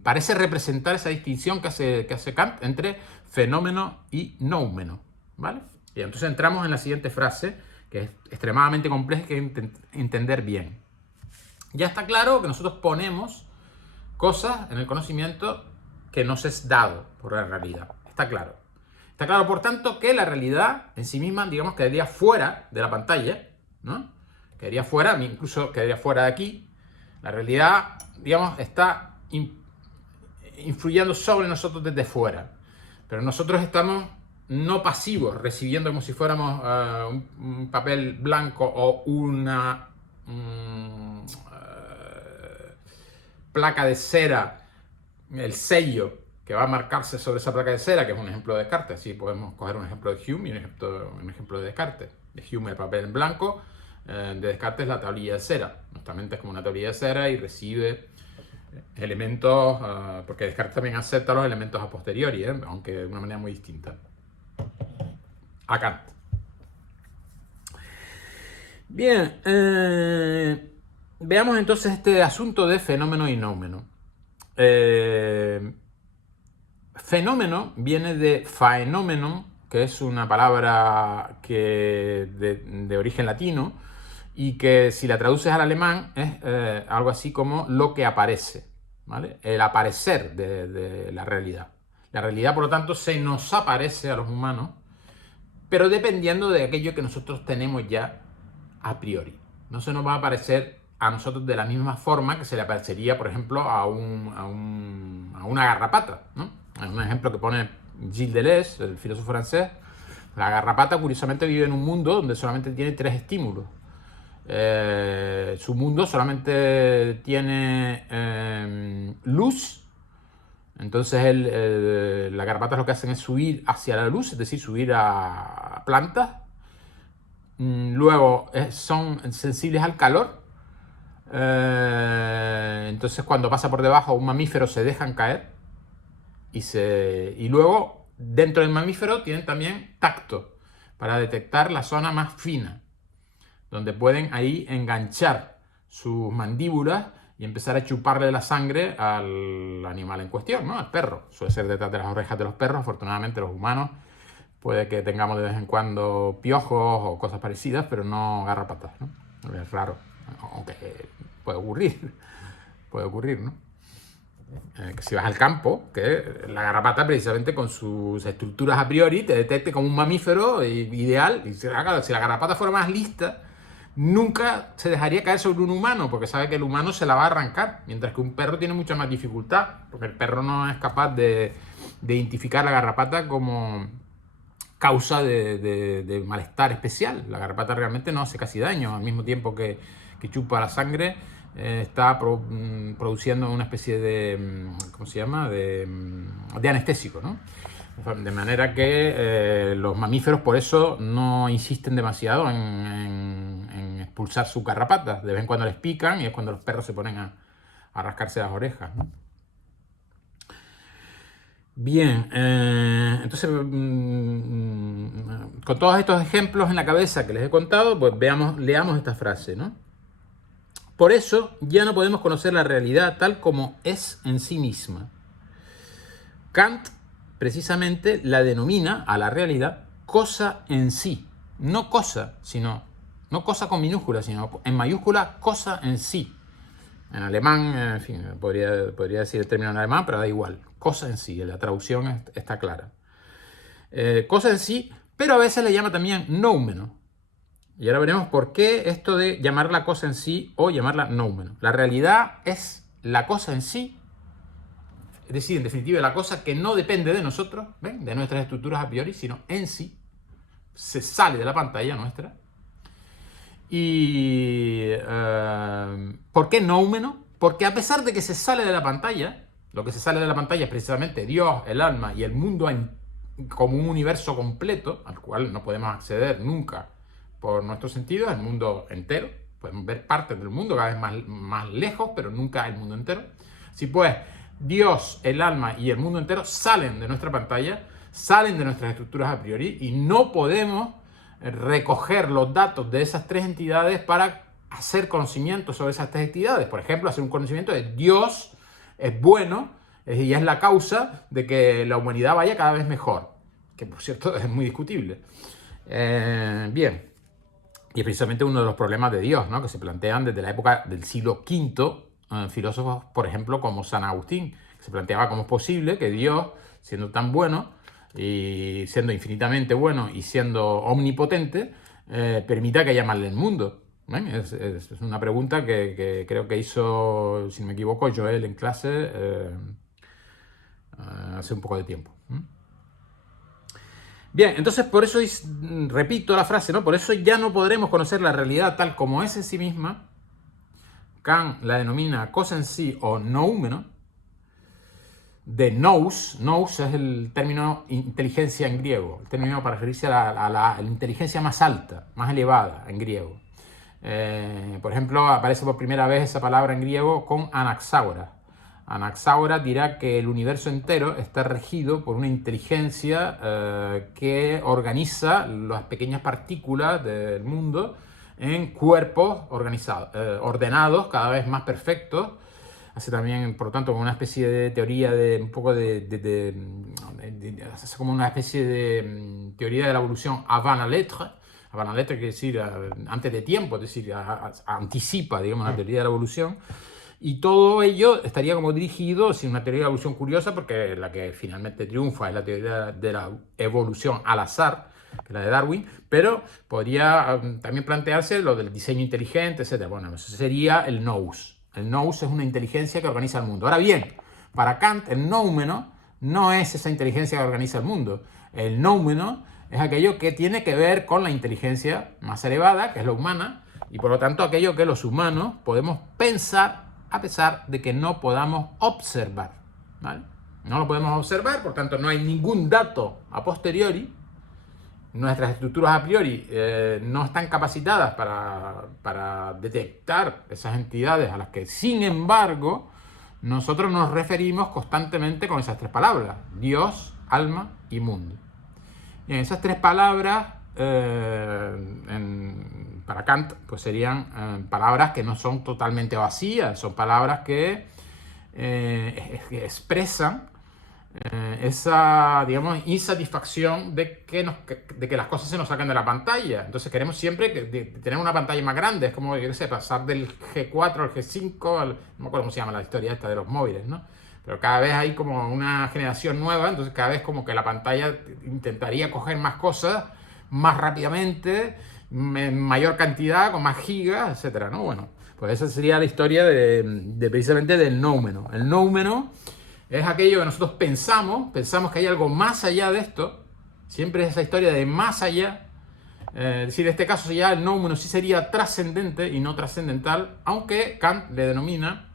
parece representar esa distinción que hace Kant entre fenómeno y noumeno, ¿vale? Y entonces entramos en la siguiente frase, que es extremadamente compleja y que hay que entender bien. Ya está claro que nosotros ponemos cosas en el conocimiento que nos es dado por la realidad. Está claro. Está claro, por tanto, que la realidad en sí misma, digamos, quedaría fuera de la pantalla, ¿no? quedaría fuera, incluso quedaría fuera de aquí. La realidad, digamos, está influyendo sobre nosotros desde fuera. Pero nosotros estamos no pasivos, recibiendo como si fuéramos un papel blanco o una placa de cera, el sello que va a marcarse sobre esa placa de cera, que es un ejemplo de Descartes. Así podemos coger un ejemplo de Hume y un ejemplo de Descartes. De Hume el papel en blanco, de Descartes la tablilla de cera. Nuestra mente es como una tablilla de cera y recibe elementos, porque Descartes también acepta los elementos a posteriori, aunque de una manera muy distinta a Kant. Bien, veamos entonces este asunto de fenómeno y noumeno. Fenómeno viene de phaenomenon, que es una palabra de origen latino y que si la traduces al alemán es algo así como lo que aparece, ¿vale? El aparecer de la realidad. La realidad, por lo tanto, se nos aparece a los humanos, pero dependiendo de aquello que nosotros tenemos ya a priori. No se nos va a aparecer a nosotros de la misma forma que se le aparecería, por ejemplo, a una garrapata, ¿no? Un ejemplo que pone Gilles Deleuze, el filósofo francés. La garrapata, curiosamente, vive en un mundo donde solamente tiene 3 estímulos. Su mundo solamente tiene luz. Entonces las garrapatas lo que hacen es subir hacia la luz, es decir, subir a plantas. Luego son sensibles al calor. Entonces cuando pasa por debajo un mamífero se dejan caer. Y luego dentro del mamífero tienen también tacto para detectar la zona más fina, donde pueden ahí enganchar sus mandíbulas y empezar a chuparle la sangre al animal en cuestión, ¿no? Al perro. Suele ser detrás de las orejas de los perros. Afortunadamente los humanos puede que tengamos de vez en cuando piojos o cosas parecidas, pero no garrapatas, ¿no? Es raro, aunque puede ocurrir, ¿no? Que si vas al campo, que la garrapata precisamente con sus estructuras a priori te detecte como un mamífero ideal. Y claro, si la garrapata fuera más lista, nunca se dejaría caer sobre un humano, porque sabe que el humano se la va a arrancar, mientras que un perro tiene mucha más dificultad, porque el perro no es capaz de identificar la garrapata como causa de malestar especial. La garrapata realmente no hace casi daño, al mismo tiempo que chupa la sangre. Está produciendo una especie de, ¿cómo se llama?, de anestésico, ¿no? De manera que los mamíferos por eso no insisten demasiado en expulsar sus garrapatas. De vez en cuando les pican y es cuando los perros se ponen a rascarse las orejas, ¿no? Bien, entonces con todos estos ejemplos en la cabeza que les he contado, pues leamos esta frase, ¿no? Por eso ya no podemos conocer la realidad tal como es en sí misma. Kant precisamente la denomina a la realidad cosa en sí. No cosa, no cosa con minúscula, sino en mayúscula cosa en sí. En alemán, en fin, podría decir el término en alemán, pero da igual. Cosa en sí, la traducción está clara. Cosa en sí, pero a veces le llama también noumeno. Y ahora veremos por qué esto de llamar la cosa en sí o llamarla noumeno. La realidad es la cosa en sí, es decir, en definitiva, la cosa que no depende de nosotros, ¿ven?, de nuestras estructuras a priori, sino en sí, se sale de la pantalla nuestra. ¿Y por qué noumeno? Porque a pesar de que se sale de la pantalla, lo que se sale de la pantalla es precisamente Dios, el alma y el mundo como un universo completo, al cual no podemos acceder nunca por nuestros sentidos, el mundo entero. Podemos ver partes del mundo cada vez más lejos, pero nunca el mundo entero. Si pues Dios, el alma y el mundo entero salen de nuestra pantalla, salen de nuestras estructuras a priori y no podemos recoger los datos de esas 3 entidades para hacer conocimiento sobre esas 3 entidades. Por ejemplo, hacer un conocimiento de Dios es bueno y es la causa de que la humanidad vaya cada vez mejor, que por cierto es muy discutible. Bien, y es precisamente uno de los problemas de Dios, ¿no?, que se plantean desde la época del siglo V, filósofos, por ejemplo, como San Agustín, que se planteaba cómo es posible que Dios, siendo tan bueno y siendo infinitamente bueno y siendo omnipotente, permita que haya mal en el mundo. ¿Ven? Es una pregunta que creo que hizo, si no me equivoco, Joel en clase hace un poco de tiempo. Bien, entonces por eso repito la frase, ¿no? Por eso ya no podremos conocer la realidad tal como es en sí misma. Kant la denomina cosa en sí o noumeno. De nous es el término inteligencia en griego, el término para referirse a la inteligencia más alta, más elevada en griego. Por ejemplo, aparece por primera vez esa palabra en griego con Anaxágoras. Anaxágoras dirá que el universo entero está regido por una inteligencia que organiza las pequeñas partículas del mundo en cuerpos ordenados, cada vez más perfectos. Hace también, por lo tanto, como una especie de teoría de un poco hace como una especie de teoría de la evolución avant la lettre. Avant la lettre quiere decir antes de tiempo, es decir, anticipa, digamos, la teoría de la evolución. Y todo ello estaría como dirigido, sin una teoría de la evolución curiosa, porque la que finalmente triunfa es la teoría de la evolución al azar, que es la de Darwin, pero podría también plantearse lo del diseño inteligente, etc. Bueno, eso sería el nous. El nous es una inteligencia que organiza el mundo. Ahora bien, para Kant, el noumeno no es esa inteligencia que organiza el mundo. El noumeno es aquello que tiene que ver con la inteligencia más elevada, que es la humana, y por lo tanto aquello que los humanos podemos pensar a pesar de que no podamos observar, ¿vale? No lo podemos observar, por tanto no hay ningún dato a posteriori. Nuestras estructuras a priori no están capacitadas para detectar esas entidades a las que, sin embargo, nosotros nos referimos constantemente con esas tres palabras: Dios, alma y mundo. Y esas tres palabras, para Kant, pues serían palabras que no son totalmente vacías, son palabras que expresan esa, digamos, insatisfacción de que las cosas se nos sacan de la pantalla. Entonces queremos siempre tener una pantalla más grande. Es como, yo qué sé, pasar del G4 al G5, no me acuerdo cómo se llama la historia esta de los móviles, ¿no? Pero cada vez hay como una generación nueva, entonces cada vez como que la pantalla intentaría coger más cosas más rápidamente, en mayor cantidad, con más gigas, etcétera, ¿no? Bueno, pues esa sería la historia precisamente del noumeno. El noumeno es aquello que nosotros pensamos que hay algo más allá de esto. Siempre es esa historia de más allá. Es decir, en este caso ya el noumeno sí sería trascendente y no trascendental, aunque Kant le denomina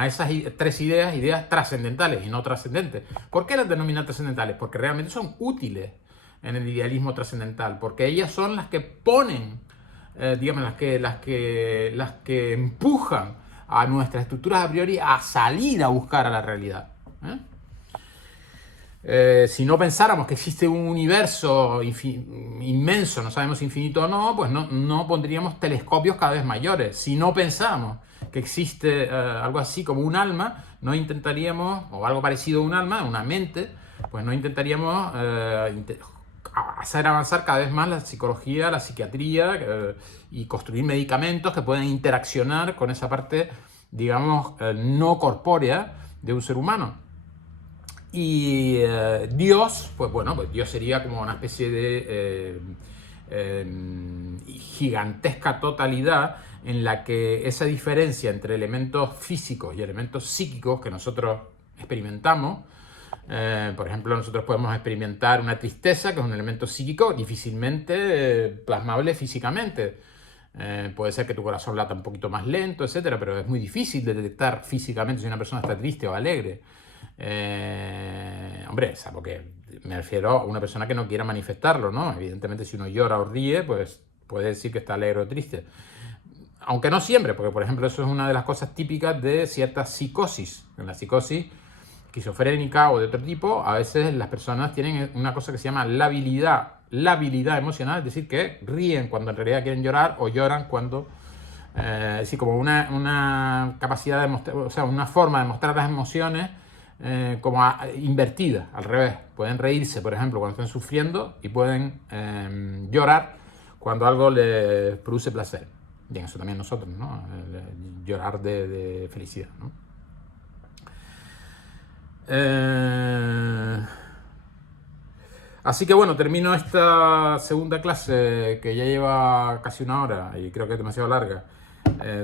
a esas tres ideas trascendentales y no trascendentes. ¿Por qué las denomina trascendentales? Porque realmente son útiles en el idealismo trascendental, porque ellas son las que ponen, digamos, las que empujan a nuestras estructuras a priori a salir a buscar a la realidad. Si no pensáramos que existe un universo inmenso, no sabemos si infinito o no, pues no pondríamos telescopios cada vez mayores. Si no pensáramos que existe algo así como un alma, no intentaríamos, o algo parecido a un alma, una mente, pues no intentaríamos hacer avanzar cada vez más la psicología, la psiquiatría y construir medicamentos que puedan interaccionar con esa parte, digamos, no corpórea de un ser humano. Y Dios, pues bueno, pues Dios sería como una especie de gigantesca totalidad en la que esa diferencia entre elementos físicos y elementos psíquicos que nosotros experimentamos, por ejemplo, nosotros podemos experimentar una tristeza, que es un elemento psíquico difícilmente plasmable físicamente. Puede ser que tu corazón lata un poquito más lento, etcétera, pero es muy difícil de detectar físicamente si una persona está triste o alegre. Hombre, salvo que me refiero a una persona que no quiera manifestarlo, ¿no? Evidentemente, si uno llora o ríe, pues puede decir que está alegre o triste. Aunque no siempre, porque por ejemplo eso es una de las cosas típicas de cierta psicosis. En la psicosis esquizofrénica o de otro tipo, a veces las personas tienen una cosa que se llama labilidad emocional, es decir, que ríen cuando en realidad quieren llorar o lloran cuando... es decir, como una capacidad de mostrar, o sea, una forma de mostrar las emociones como invertida, al revés. Pueden reírse, por ejemplo, cuando están sufriendo y pueden llorar cuando algo les produce placer. Bien, eso también nosotros, ¿no? Llorar de felicidad, ¿no? Así que bueno, termino esta segunda clase que ya lleva casi una hora y creo que es demasiado larga,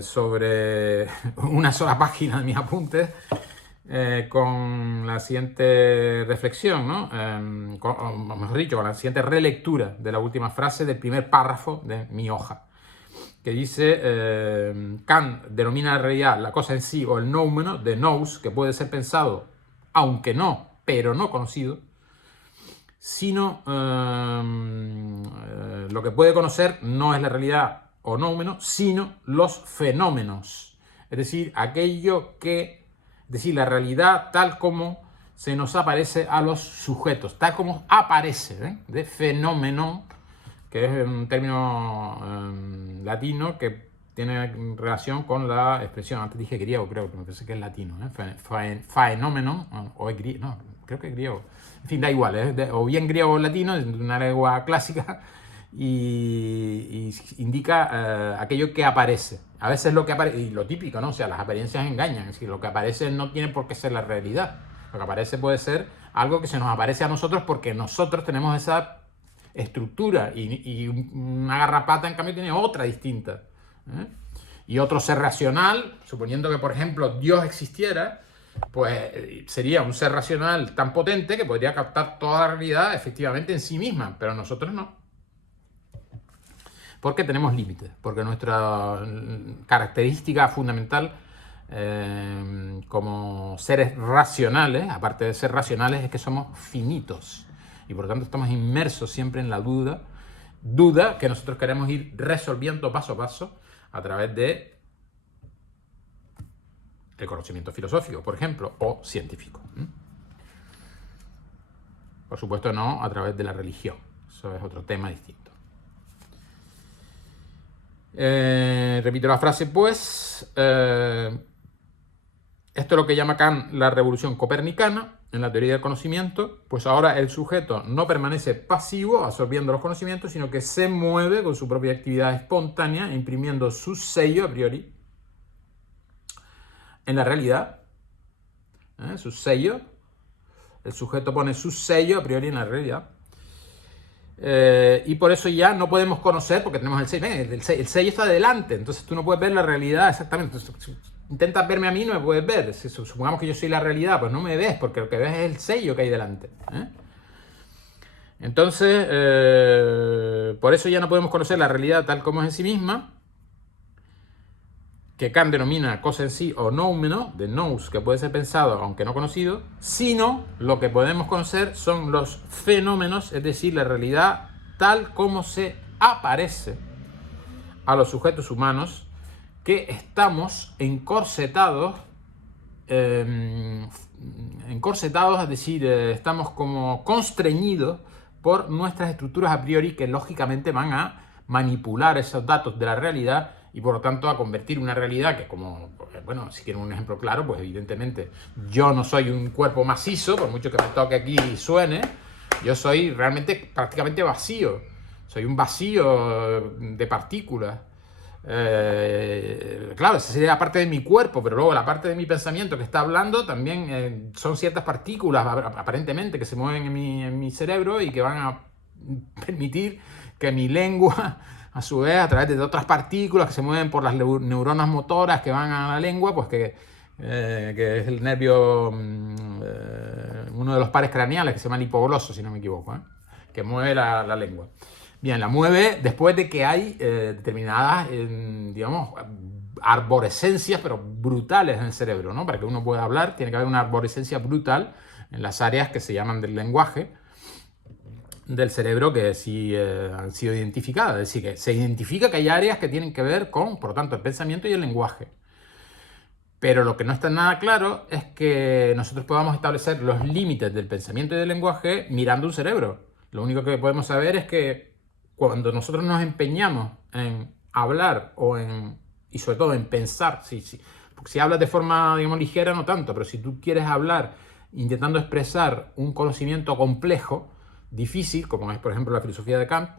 sobre una sola página de mis apuntes, con la siguiente reflexión, ¿no? O mejor dicho, con la siguiente relectura de la última frase del primer párrafo de mi hoja, que dice, Kant denomina la realidad, la cosa en sí o el noumeno, de nous, que puede ser pensado, aunque no, pero no conocido, sino lo que puede conocer no es la realidad o noumeno, sino los fenómenos. Es decir, la realidad tal como se nos aparece a los sujetos, tal como aparece, de fenómeno, que es un término latino que tiene relación con la expresión, antes dije griego, creo que me parece que es latino, fenómeno, o es griego, no, creo que es griego. En fin, da igual, o bien griego o latino, es una lengua clásica y indica aquello que aparece. A veces lo que aparece, y lo típico, ¿no? O sea, las apariencias engañan, es decir, lo que aparece no tiene por qué ser la realidad. Lo que aparece puede ser algo que se nos aparece a nosotros porque nosotros tenemos esa estructura y una garrapata, en cambio, tiene otra distinta. Y otro ser racional, suponiendo que, por ejemplo, Dios existiera, pues sería un ser racional tan potente que podría captar toda la realidad efectivamente en sí misma, pero nosotros no. Porque tenemos límites, porque nuestra característica fundamental como seres racionales, aparte de ser racionales, es que somos finitos. Y por lo tanto estamos inmersos siempre en la duda que nosotros queremos ir resolviendo paso a paso a través de el conocimiento filosófico, por ejemplo, o científico. Por supuesto no a través de la religión. Eso es otro tema distinto. Repito la frase, pues. Esto es lo que llama Kant la revolución copernicana en la teoría del conocimiento. Pues ahora el sujeto no permanece pasivo absorbiendo los conocimientos, sino que se mueve con su propia actividad espontánea, imprimiendo su sello a priori en la realidad. Su sello. El sujeto pone su sello a priori en la realidad. Y por eso ya no podemos conocer, porque tenemos el sello. El sello está delante, entonces tú no puedes ver la realidad exactamente. Entonces, si intentas verme a mí, no me puedes ver. Si supongamos que yo soy la realidad, pues no me ves, porque lo que ves es el sello que hay delante. Entonces, por eso ya no podemos conocer la realidad tal como es en sí misma, que Kant denomina cosa en sí o noumeno, de nous, que puede ser pensado aunque no conocido, sino lo que podemos conocer son los fenómenos, es decir, la realidad tal como se aparece a los sujetos humanos, que estamos encorsetados, es decir, estamos como constreñidos por nuestras estructuras a priori que lógicamente van a manipular esos datos de la realidad y por lo tanto a convertir una realidad que, como, bueno, si quieren un ejemplo claro, pues evidentemente yo no soy un cuerpo macizo, por mucho que me toque aquí y suene, yo soy realmente prácticamente vacío, soy un vacío de partículas. Claro, esa sería la parte de mi cuerpo, pero luego la parte de mi pensamiento que está hablando también son ciertas partículas aparentemente que se mueven en mi cerebro y que van a permitir que mi lengua, a su vez, a través de otras partículas que se mueven por las neuronas motoras que van a la lengua, pues que es el nervio, uno de los pares craneales que se llama el hipogloso, si no me equivoco, que mueve la lengua. Bien, la mueve después de que hay determinadas, digamos, arborescencias, pero brutales en el cerebro, ¿no? Para que uno pueda hablar, tiene que haber una arborescencia brutal en las áreas que se llaman del lenguaje del cerebro que sí han sido identificadas. Es decir, que se identifica que hay áreas que tienen que ver con, por lo tanto, el pensamiento y el lenguaje. Pero lo que no está nada claro es que nosotros podamos establecer los límites del pensamiento y del lenguaje mirando un cerebro. Lo único que podemos saber es que cuando nosotros nos empeñamos en hablar y sobre todo en pensar, porque si hablas de forma, digamos, ligera no tanto, pero si tú quieres hablar intentando expresar un conocimiento complejo, difícil, como es por ejemplo la filosofía de Kant,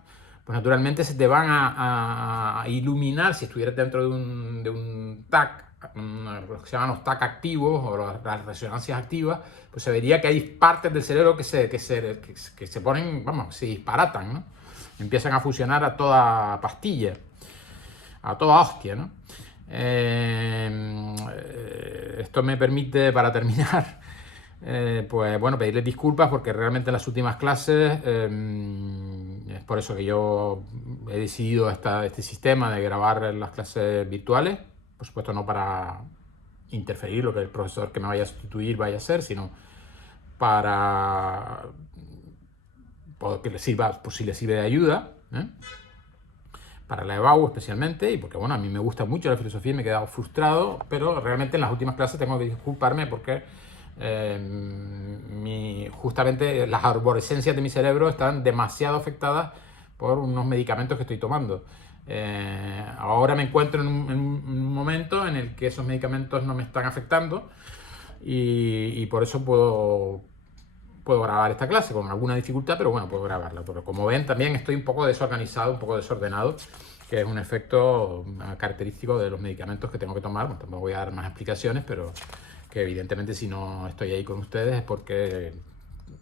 pues naturalmente se te van a iluminar, si estuvieras dentro de un TAC, lo que se llaman los TAC activos o las resonancias activas, pues se vería que hay partes del cerebro que se ponen, vamos, se disparatan, ¿no? Empiezan a fusionar a toda pastilla, a toda hostia, ¿no? Esto me permite, para terminar, pues bueno, pedirles disculpas porque realmente en las últimas clases es por eso que yo he decidido este sistema de grabar las clases virtuales. Por supuesto, no para interferir lo que el profesor que me vaya a sustituir vaya a hacer, sino para que le sirva, pues si le sirve de ayuda, ¿eh? Para la EBAU especialmente, y porque bueno, a mí me gusta mucho la filosofía y me he quedado frustrado, pero realmente en las últimas clases tengo que disculparme porque justamente las arborescencias de mi cerebro están demasiado afectadas por unos medicamentos que estoy tomando. Ahora me encuentro en un momento en el que esos medicamentos no me están afectando y por eso puedo grabar esta clase con alguna dificultad, pero bueno, puedo grabarla. Porque como ven, también estoy un poco desorganizado, un poco desordenado, que es un efecto característico de los medicamentos que tengo que tomar. Bueno, tampoco voy a dar más explicaciones, pero que evidentemente si no estoy ahí con ustedes es porque,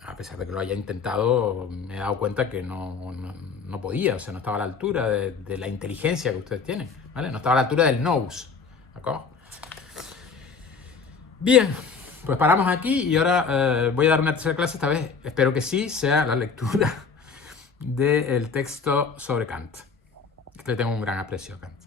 a pesar de que lo haya intentado, me he dado cuenta que no podía, o sea, no estaba a la altura de la inteligencia que ustedes tienen, ¿vale? No estaba a la altura del nous, ¿de acuerdo? Bien, pues paramos aquí y ahora voy a dar una tercera clase, esta vez espero que sí, sea la lectura del texto sobre Kant. Le tengo un gran aprecio a Kant.